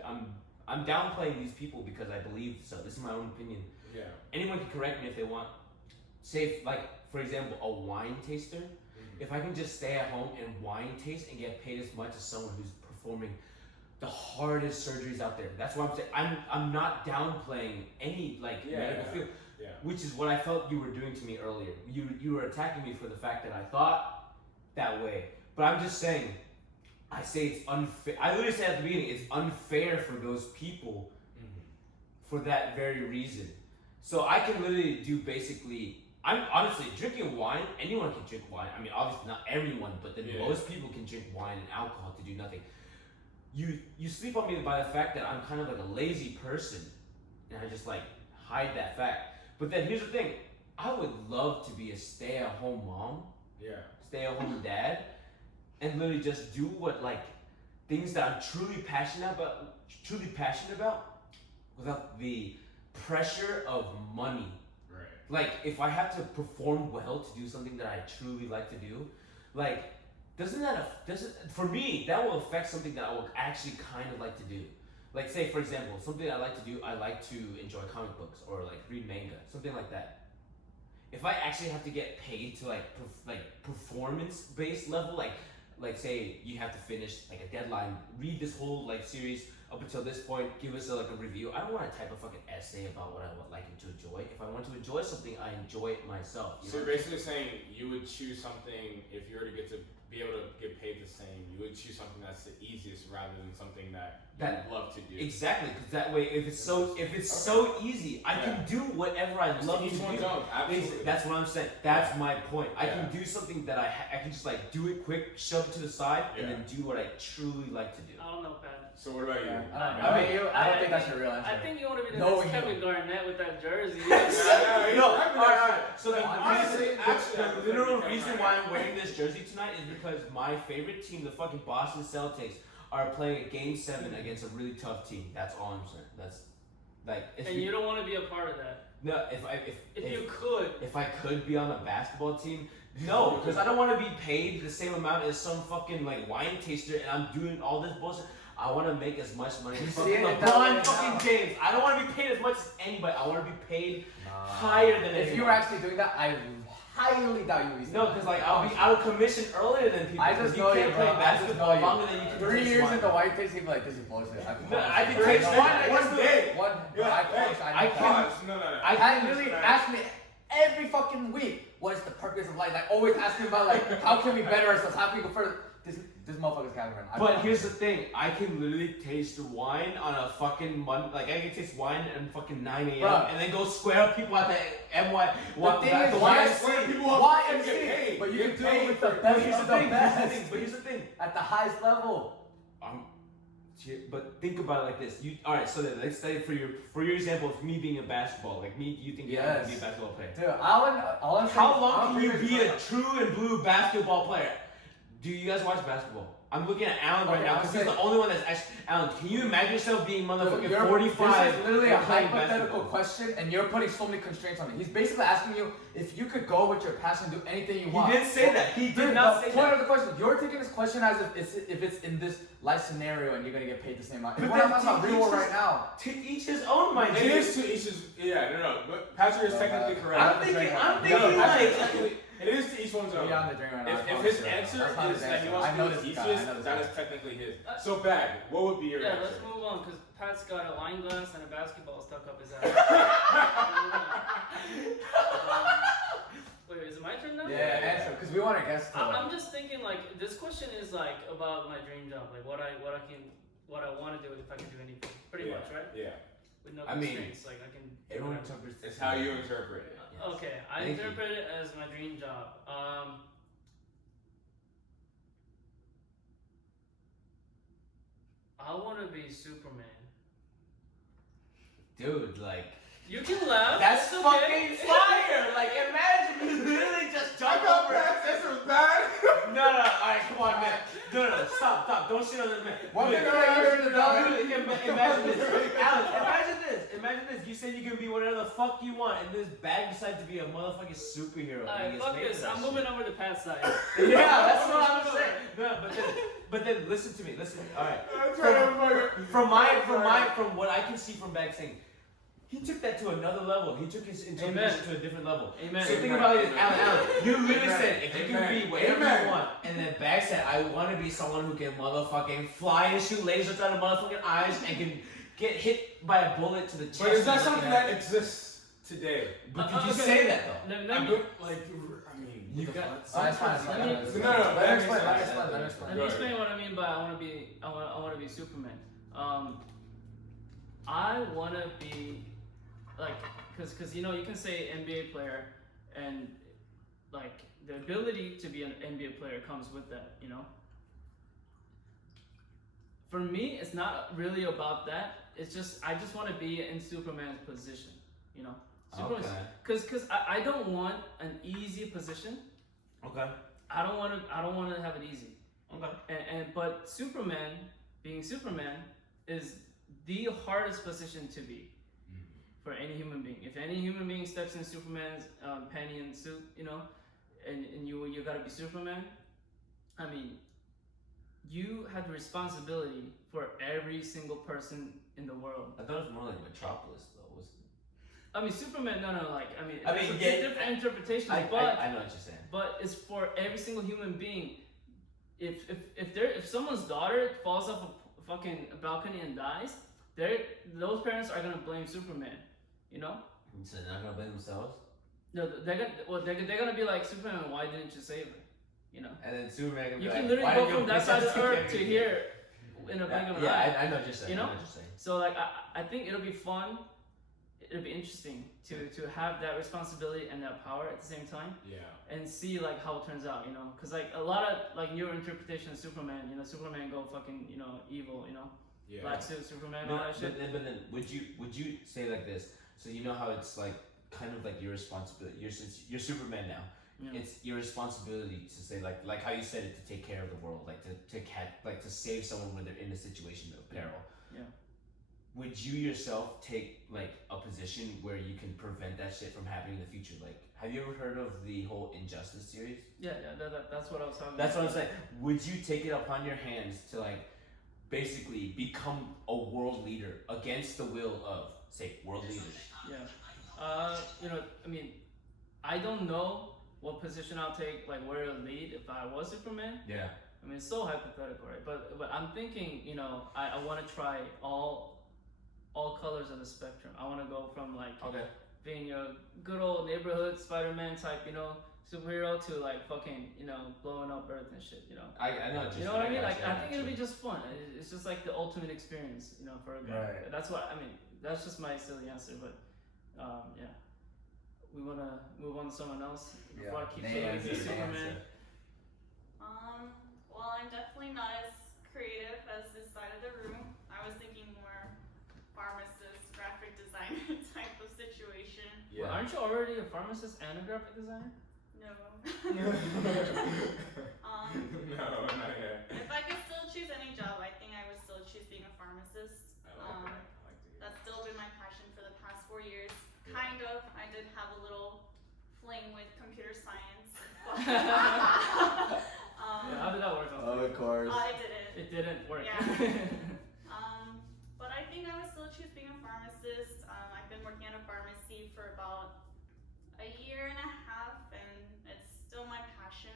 I'm downplaying these people because I believe so. This is my own opinion. Yeah. Anyone can correct me if they want. Say, for example, a wine taster. If I can just stay at home and wine taste and get paid as much as someone who's performing the hardest surgeries out there. That's why I'm saying I'm not downplaying any medical field. Yeah. Which is what I felt you were doing to me earlier. You were attacking me for the fact that I thought that way. But I'm just saying, I say it's unfair. I literally said at the beginning, it's unfair for those people for that very reason. So I can literally do basically, I'm honestly drinking wine, anyone can drink wine. I mean, obviously not everyone, but then most people can drink wine and alcohol to do nothing. You sleep on me by the fact that I'm kind of like a lazy person, and I just hide that fact. But then here's the thing, I would love to be a stay-at-home mom, stay-at-home dad, and literally just do what things that I'm truly passionate about, without the pressure of money. Right. If I have to perform well to do something that I truly like to do, for me, that will affect something that I will actually kind of like to do. Say, for example, something I like to do, I like to enjoy comic books or read manga, something like that. If I actually have to get paid to performance-based level, say you have to finish a deadline, read this whole series up until this point, give us a review. I don't want to type a fucking essay about what I would like to enjoy. If I want to enjoy something, I enjoy it myself. So you're basically saying you would choose something if you were to be able to get paid the same. You would choose something that's the easiest rather than something that you'd love to do. Exactly, because that way, if it's so easy, I can do whatever I love to do. Absolutely. That's what I'm saying. That's my point. I can do something that I can just do it quick, shove it to the side, and then do what I truly like to do. I don't know, Pat. So what about you? I don't think that's your real answer. I think you want to be the No, next we Kevin Garnett with that jersey. Alright. So the Honestly, the literal reason why I'm wearing this jersey tonight is because my favorite team, the fucking Boston Celtics, are playing a Game 7 against a really tough team. That's all I'm saying. That's And you don't want to be a part of that. No, if I could be on a basketball team, no, because I don't want to be paid the same amount as some fucking wine taster, and I'm doing all this bullshit. I want to make as much money as fucking LeBron fucking James. I don't want to be paid as much as anybody. I want to be paid higher than anyone. If you were actually doing that, I highly doubt you would be. No, because I'll be out of commission earlier than people. I just you know can't you, play bro. basketball longer than you can. 3 taste years wine. in the white face, you'd be like, this is bullshit. I can taste wine. One day. I can't. No. I Pat literally asked me every fucking week, what is the purpose of life? Always asking about how can we better ourselves? How can we go further? This motherfucker's capping right now. But here's the thing, I can literally taste wine on a fucking Monday. I can taste wine at fucking 9 a.m. Bruh. and then go square up people at the MY. The thing is, YMC, but you can do it with the But best here's of the the thing. best But here's the thing. at the highest level. But think about it like this. All right. So then, let's say for your example of me being a basketball, you think you have to be a basketball player. Dude, Alan, How long can you be a true and blue basketball player? Do you guys watch basketball? I'm looking at Alan right now because he's the only one that's actually. Alan, can you imagine yourself being motherfucking 45? This is literally a and playing hypothetical basketball? question, and you're putting so many constraints on it. He's basically asking you if you could go with your passion, do anything you want. He didn't say that. He did not say The point that. of the question, you're taking this question as if it's in this life scenario and you're gonna get paid the same amount. But We're then not talking about real world right now. To each his own, mind It you. is to each his. But Patrick is technically correct. I'm thinking Patrick, it is to each one's own. Be on the drink right now. If his answer is that he wants to do the easiest, that is technically his. So Bag, what would be your Yeah, answer? let's move on because Pat's got a wine glass and a basketball stuck up his ass. Wait, is it my turn now? Yeah, answer, because we want to guess. I'm just thinking this question is about my dream job, what I want to do if I can do anything, pretty much, right? Yeah. With no I mean, constraints, I can. do Everyone whatever. interprets It's how you interpret it. Okay, I Thank you. interpret it as my dream job. I want to be Superman. Dude, You can laugh. that's it's fucking okay. fire! Imagine you literally just jump over. This was bad. No, alright, come on, man. No, stop. Don't shit on this man. One Dude, thing I heard in the dog. Imagine this. Alex, imagine this. You said you can be whatever the fuck you want, and this bag decides to be a motherfucking superhero. and he Alright, gets fuck made this. for that I'm shit. moving over to Pat's side. Yeah, that's what I'm saying. No, but then listen to me. Alright. From what I can see from Bag saying, he took that to another level. He took his interpretation to a different level. Amen. So think about it, Alan. You literally Amen. said if you can Amen. be whatever Amen. you want, and then Bag said I want to be someone who can motherfucking fly and shoot lasers out of motherfucking eyes and can get hit by a bullet to the chest. But is that and something look at that exists today? But could you Okay. say that though? Let I me, mean, you got- Alright, it's fine. No, Let me that makes explain. sense. Let me explain. let me explain what I mean by I want to be Superman. I want to be like, cause you know you can say NBA player, and like the ability to be an NBA player comes with that, you know. For me, it's not really about that. It's just I just want to be in Superman's position, you know. Superman's, cause I don't want an easy position. Okay. I don't want to have it easy. Okay. But Superman, being Superman, is the hardest position to be for any human being. If any human being steps in Superman's penny and suit, you know, and you gotta be Superman. I mean, you have the responsibility for every single person in the world. I thought it was more like Metropolis though. I mean, Superman. No. Like, I mean, I mean, it's yeah, different interpretations, I but know what you're saying. but it's for every single human being. If someone's daughter falls off a fucking balcony and dies, those parents are gonna blame Superman, you know? So they're not gonna blame themselves. No, they're gonna be like, Superman, why didn't you save her? You know? And then Superman can be You like, can literally why go did you from that pick side of us the earth together? to here in a blink of an eye. I know what you're saying. You know? I know what you're saying. So like I think it'll be fun. It'll be interesting to have that responsibility and that power at the same time. Yeah. And see like how it turns out, you know, because like a lot of like newer interpretation of Superman, you know, Superman go fucking, you know, evil, you know, Yeah. black suit Superman, No, all that shit. but then would you say like this? So you know how it's like kind of like your responsibility. You're Superman now. Yeah. It's your responsibility to say like how you said it, to take care of the world, like to save someone when they're in a situation of peril. Yeah. Would you yourself take like a position where you can prevent that shit from happening in the future? Like, have you ever heard of the whole Injustice series? Yeah, that's what I was talking That's about. what I'm saying. Would you take it upon your hands to like basically become a world leader against the will of, say, world leaders? Yeah. You know, I mean, I don't know what position I'll take, like where to lead if I was Superman. Yeah. I mean, it's so hypothetical, right? But I'm thinking, you know, I want to try all colors of the spectrum. I want to go from like Okay. being a good old neighborhood Spider-Man type, you know, superhero to like fucking, you know, blowing up Earth and shit, you know. I know. You know what I mean? Like, I think it'll be just fun. It's just like the ultimate experience, you know, for a guy. Right. That's what I mean. That's just my silly answer, but yeah. We wanna move on to someone else before I keep Name saying answer, Superman. Well, I'm definitely not as creative as this side of the room. I was thinking more pharmacist, graphic designer type of situation. Well, aren't you already a pharmacist and a graphic designer? No. No, um, not yet. if I could still choose any job, I think I would still choose being a pharmacist. I like that. I like to hear That's still been my passion for the past 4 years. Kind of. I did have a little fling with computer science. But, Yeah, how did that work out? Oh, of course. I didn't. It didn't work. Yeah. But I think I would still choose being a pharmacist. I've been working at a pharmacy for about a year and a half, and it's still my passion.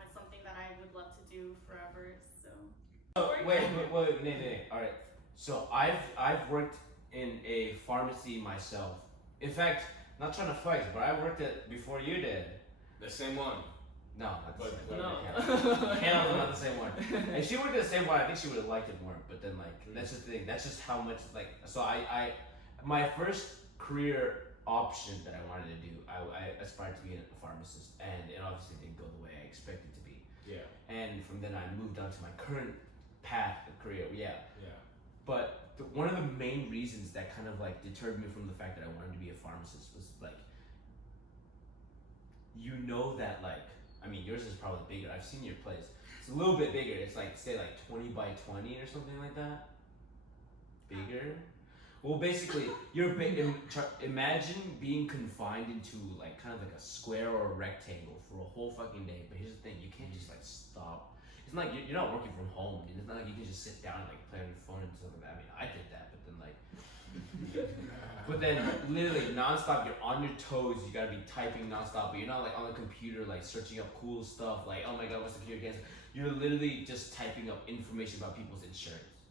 It's something that I would love to do forever. So. Wait, All right. So I've worked in a pharmacy myself. In fact, not trying to flex, but I worked at before you did. The same one. No, not the But- same No. one. Hell, not the same one. If she worked at the same one, I think she would have liked it more. But then, like, that's just the thing. That's just how much, like, so my first career option that I wanted to do, I aspired to be a pharmacist, and it obviously didn't go the way I expected to be. Yeah. And from then I moved on to my current path of career. Yeah. Yeah. But one of the main reasons that kind of like deterred me from the fact that I wanted to be a pharmacist was like, you know that like I mean, yours is probably bigger. I've seen your place. It's a little bit bigger. It's like, say, like 20 by 20 or something like that. Bigger. Well, basically, imagine being confined into like kind of like a square or a rectangle for a whole fucking day. But here's the thing: you can't just like stop. It's not like you're not working from home. Dude. It's not like you can just sit down and like play on your phone and stuff like that. I mean, I did that, but then literally nonstop, you're on your toes. You gotta be typing nonstop, but you're not like on the computer like searching up cool stuff. Like, oh my god, what's the computer cancer? You're literally just typing up information about people's insurance,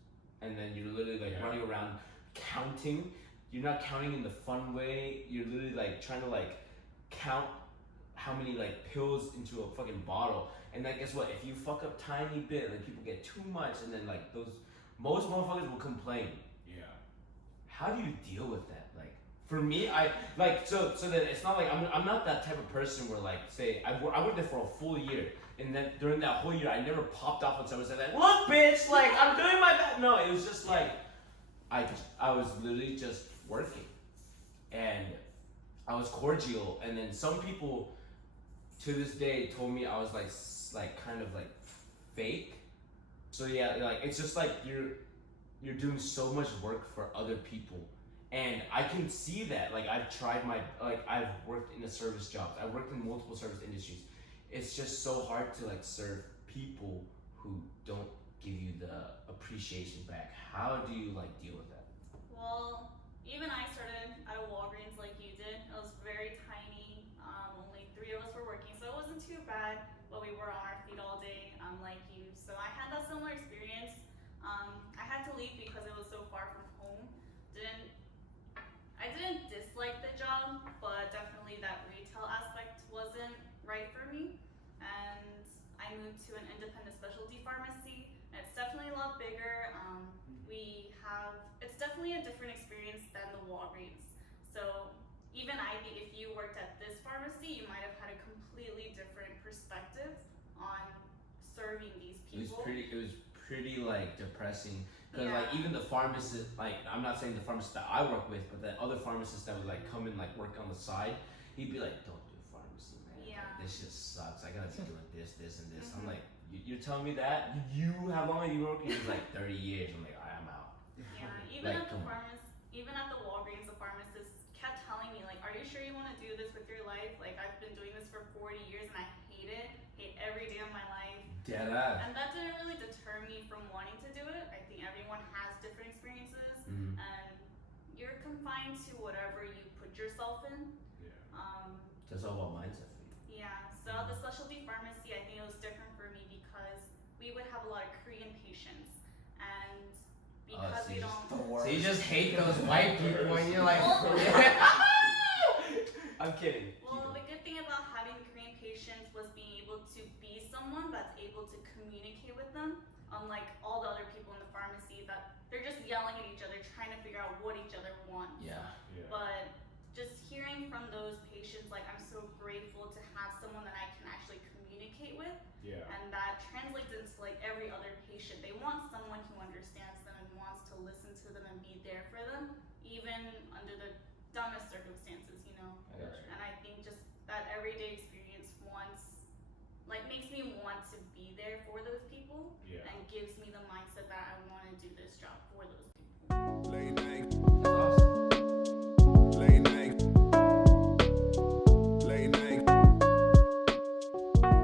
and then you're literally like running around. Counting, you're not counting in the fun way. You're literally like trying to like count how many like pills into a fucking bottle. And then guess what? If you fuck up tiny bit, like people get too much, and then like most motherfuckers will complain. Yeah. How do you deal with that? Like for me, I like so then it's not like I'm not that type of person where like say I worked there for a full year. And then during that whole year, I never popped off when someone said like, "Look, bitch, like I'm doing my best." No, it was just like. I was literally just working, and I was cordial, and then some people to this day told me I was like kind of like fake. So yeah, like it's just like you're doing so much work for other people, and I can see that. Like I've worked in a service job. I've worked in multiple service industries. It's just so hard to like serve people who don't give you the appreciation back. How do you like deal with that? Well, even I started at a Walgreens like you did. It was very tiny. Only 3 of us were working, so it wasn't too bad. But we were on our feet all day, like you. So I had that similar experience. I had to leave because it was so far from home. I didn't dislike the job, but definitely that retail aspect wasn't right for me. And I moved to an independent specialty pharmacy. It's definitely a lot bigger. It's definitely a different experience than the Walgreens. So even I think if you worked at this pharmacy, you might have had a completely different perspective on serving these people. It was pretty like depressing. Cause like even the pharmacist, like I'm not saying the pharmacist that I work with, but the other pharmacist that would like come and like work on the side, he'd be like, "Don't do pharmacy, man. Yeah. Like, this shit sucks. I gotta be doing this, and this." I'm like, "You're telling me that? How long have you been working?" He's like, 30 years. I'm like, "I'm out." Yeah, even Like, even at the Walgreens, the pharmacist kept telling me like, "Are you sure you want to do this with your life? Like I've been doing this for 40 years and I hate it. Hate every day of my life." Dead ass. And that didn't really deter me from wanting to do it. I think everyone has different experiences, and you're confined to whatever you put yourself in. Yeah. That's all about mindset for you. Yeah. So at the specialty pharmacy, I think it was different for me because we would have a lot of Korean patients, and because we don't. So you just hate those white people and you're like, I'm kidding. Well, the good thing about having the Korean patients was being able to be someone that's able to communicate with them, unlike all the other people in the pharmacy that they're just yelling at each other, trying to figure out what each other wants. Yeah. But just hearing from those patients, like I'm so grateful to have someone that I can actually communicate with. Yeah. And that translates into like every other patient. They want someone who understands them and wants to listen to them and be there for them, even under the dumbest circumstances, you know. I got you. And I think just that everyday experience makes me want to be there for those people, Yeah. and gives me the mindset that I want to do this job for those people. Late night, That's awesome. late night, late night,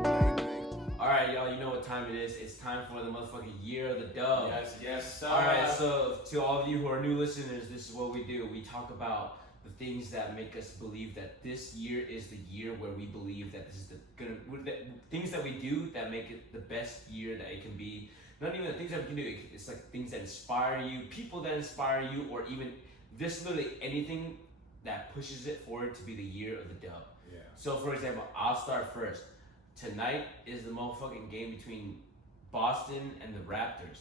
late night. All right, y'all. You know what time it is? It's time for the motherfucking year of the dub. Yes, sir. All right. So to all of you who are new listeners, this is what we do. We talk about the things that make us believe that this year is the year where we believe that this is things that we do that make it the best year that it can be. Not even the things that we can do. It's like things that inspire you, people that inspire you, or even just literally anything that pushes it forward to be the year of the dub. Yeah. So for example, I'll start first. Tonight is the motherfucking game between Boston and the Raptors.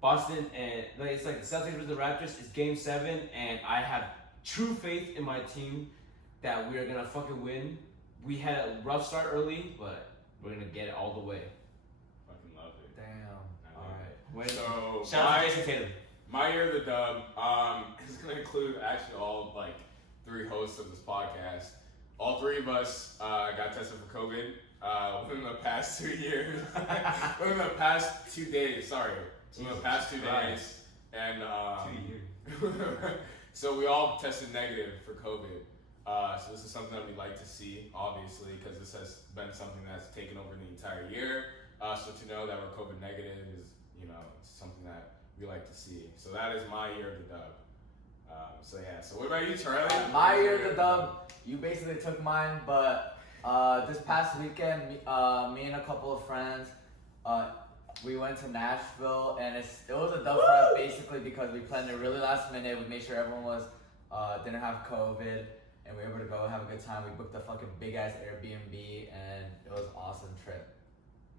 Boston and it's like the Celtics versus the Raptors. It's game 7, and I have true faith in my team that we're gonna fucking win. We had a rough start early, but we're gonna get it all the way. Fucking love it. Damn. I love Alright. So Shout out to Jason Tatum. my year of the dub is gonna include actually all like 3 hosts of this podcast. All 3 of us got tested for COVID. within the past 2 years, within the past 2 days, sorry, within the past 2 days, and 2 years. so we all tested negative for COVID. So this is something that we like to see, obviously, because this has been something that's taken over the entire year. So to know that we're COVID negative is, something that we like to see. So that is my year of the dub. So what about you, Charlie? My year of the dub, you basically took mine, but this past weekend, me and a couple of friends, we went to Nashville, and it was a dub for us basically because we planned it really last minute. We made sure everyone didn't have COVID, and we were able to go have a good time. We booked a fucking big ass Airbnb, and it was an awesome trip.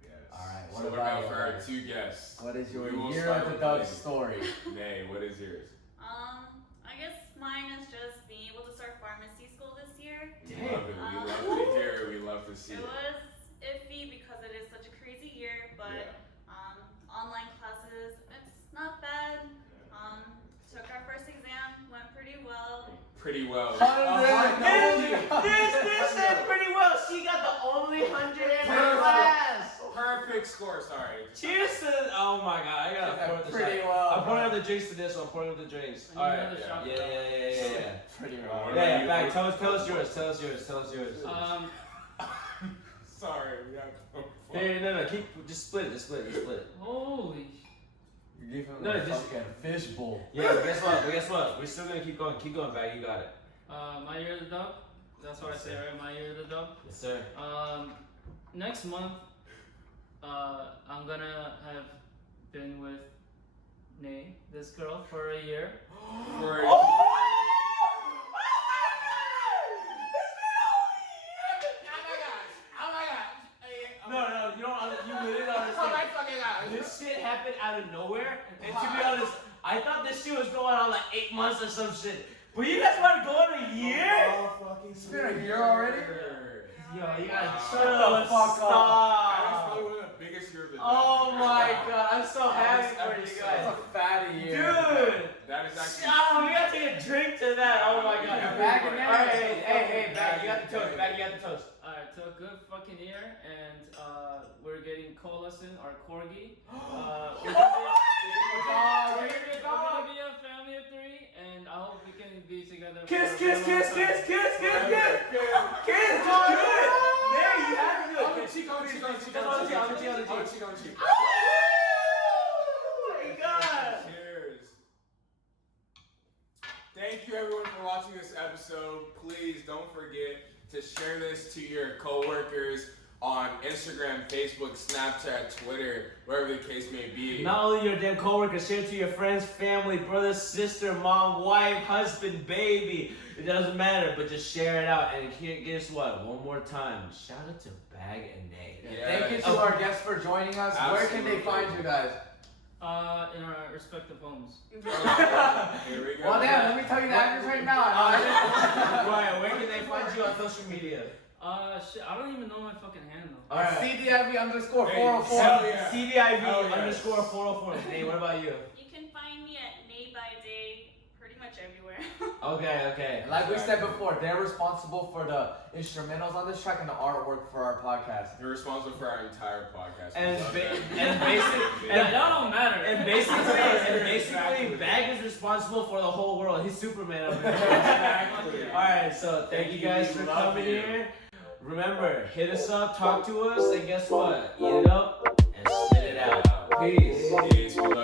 Yes. All right, So what about for our 2 guests? What is your We will year start of the with dub Nay. story? Nay, what is yours? I guess mine is just being able to start pharmacy school this year. We love it. We love to hear it. We love to see It it. was iffy because it is such a crazy year, but online classes, it's not bad. Took our first exam, went pretty well. Pretty well. This said pretty well. She got the only 100 in her class. Perfect score. Sorry. Cheers to oh my god, I gotta pour the Pretty shot. well. I'm pouring out the drinks to this one. I'm pouring out the drinks. I need Alright. another shot. Yeah. Pretty What well. about Yeah, you? back. Tell us yours. Tell us yours. Sorry. We have to. Hey, no. Just split it. Just split it. Holy. You gave him No, a just- fucking fishbowl. Yeah, but guess what? We're still gonna keep going. Keep going, back. You got it. My year of the dub. That's what I say, right? My year of the dub. Yes, sir. Next month, I'm gonna have been with Nay, this girl, for a year. No, you literally don't understand. This shit happened out of nowhere, and to be honest, I thought this shit was going on like 8 months or some shit. But you guys want to go on a year? It's been a year already? Yo, you gotta Shut the fuck up. That is stop. probably one of the biggest years of the Oh day. my god, I'm so happy for you That's guys. a fatty year. Dude! That is actually. Oh, we gotta take a drink to that. Oh my god. Yeah, back in there. Alright, hey, back. You got the toast. Back, you got the toast. Alright, so a good fucking year, and we're getting Colasin, our corgi. We're gonna be a family of 3, and I hope we can be together. Kiss, for a kiss, long kiss, time. kiss, kiss, kiss, kiss. Kiss, do it. There, you have to do it. On the cheek, on the cheek, on the cheek, Just on the cheek, on the cheek, on the on the cheek. cheek, on the cheek. Oh my god. Cheers. Thank you everyone for watching this episode. Please don't forget to share this to your coworkers on Instagram, Facebook, Snapchat, Twitter, wherever the case may be. Not only your damn coworkers, share it to your friends, family, brother, sister, mom, wife, husband, baby. It doesn't matter, but just share it out. And here, guess what? One more time, shout out to Bag and Nay. Thank you to our guests for joining us. Where can they find you guys? In our respective homes. Here we go. Well, damn, let me tell you the address right now. Ryan, where can they find you on social media? Shit, I don't even know my fucking handle. Alright. CDIV underscore Hey, 404. hell yeah. CDIV Hell yes. underscore 404. Hey, what about you? You can find me at Nay by Day pretty much everywhere. Okay. Like we said before, they're responsible for the instrumentals on this track and the artwork for our podcast. You're responsible for our entire podcast. And We love ba- that. and basic- Yeah, y'all don't matter. And basically, Exactly. Bag is responsible for the whole world. He's Superman over there. Exactly. Alright, so thank you guys We for love coming you. here. Remember, hit us up, talk to us, and guess what? Eat it up and spit it out. Peace. Peace. We love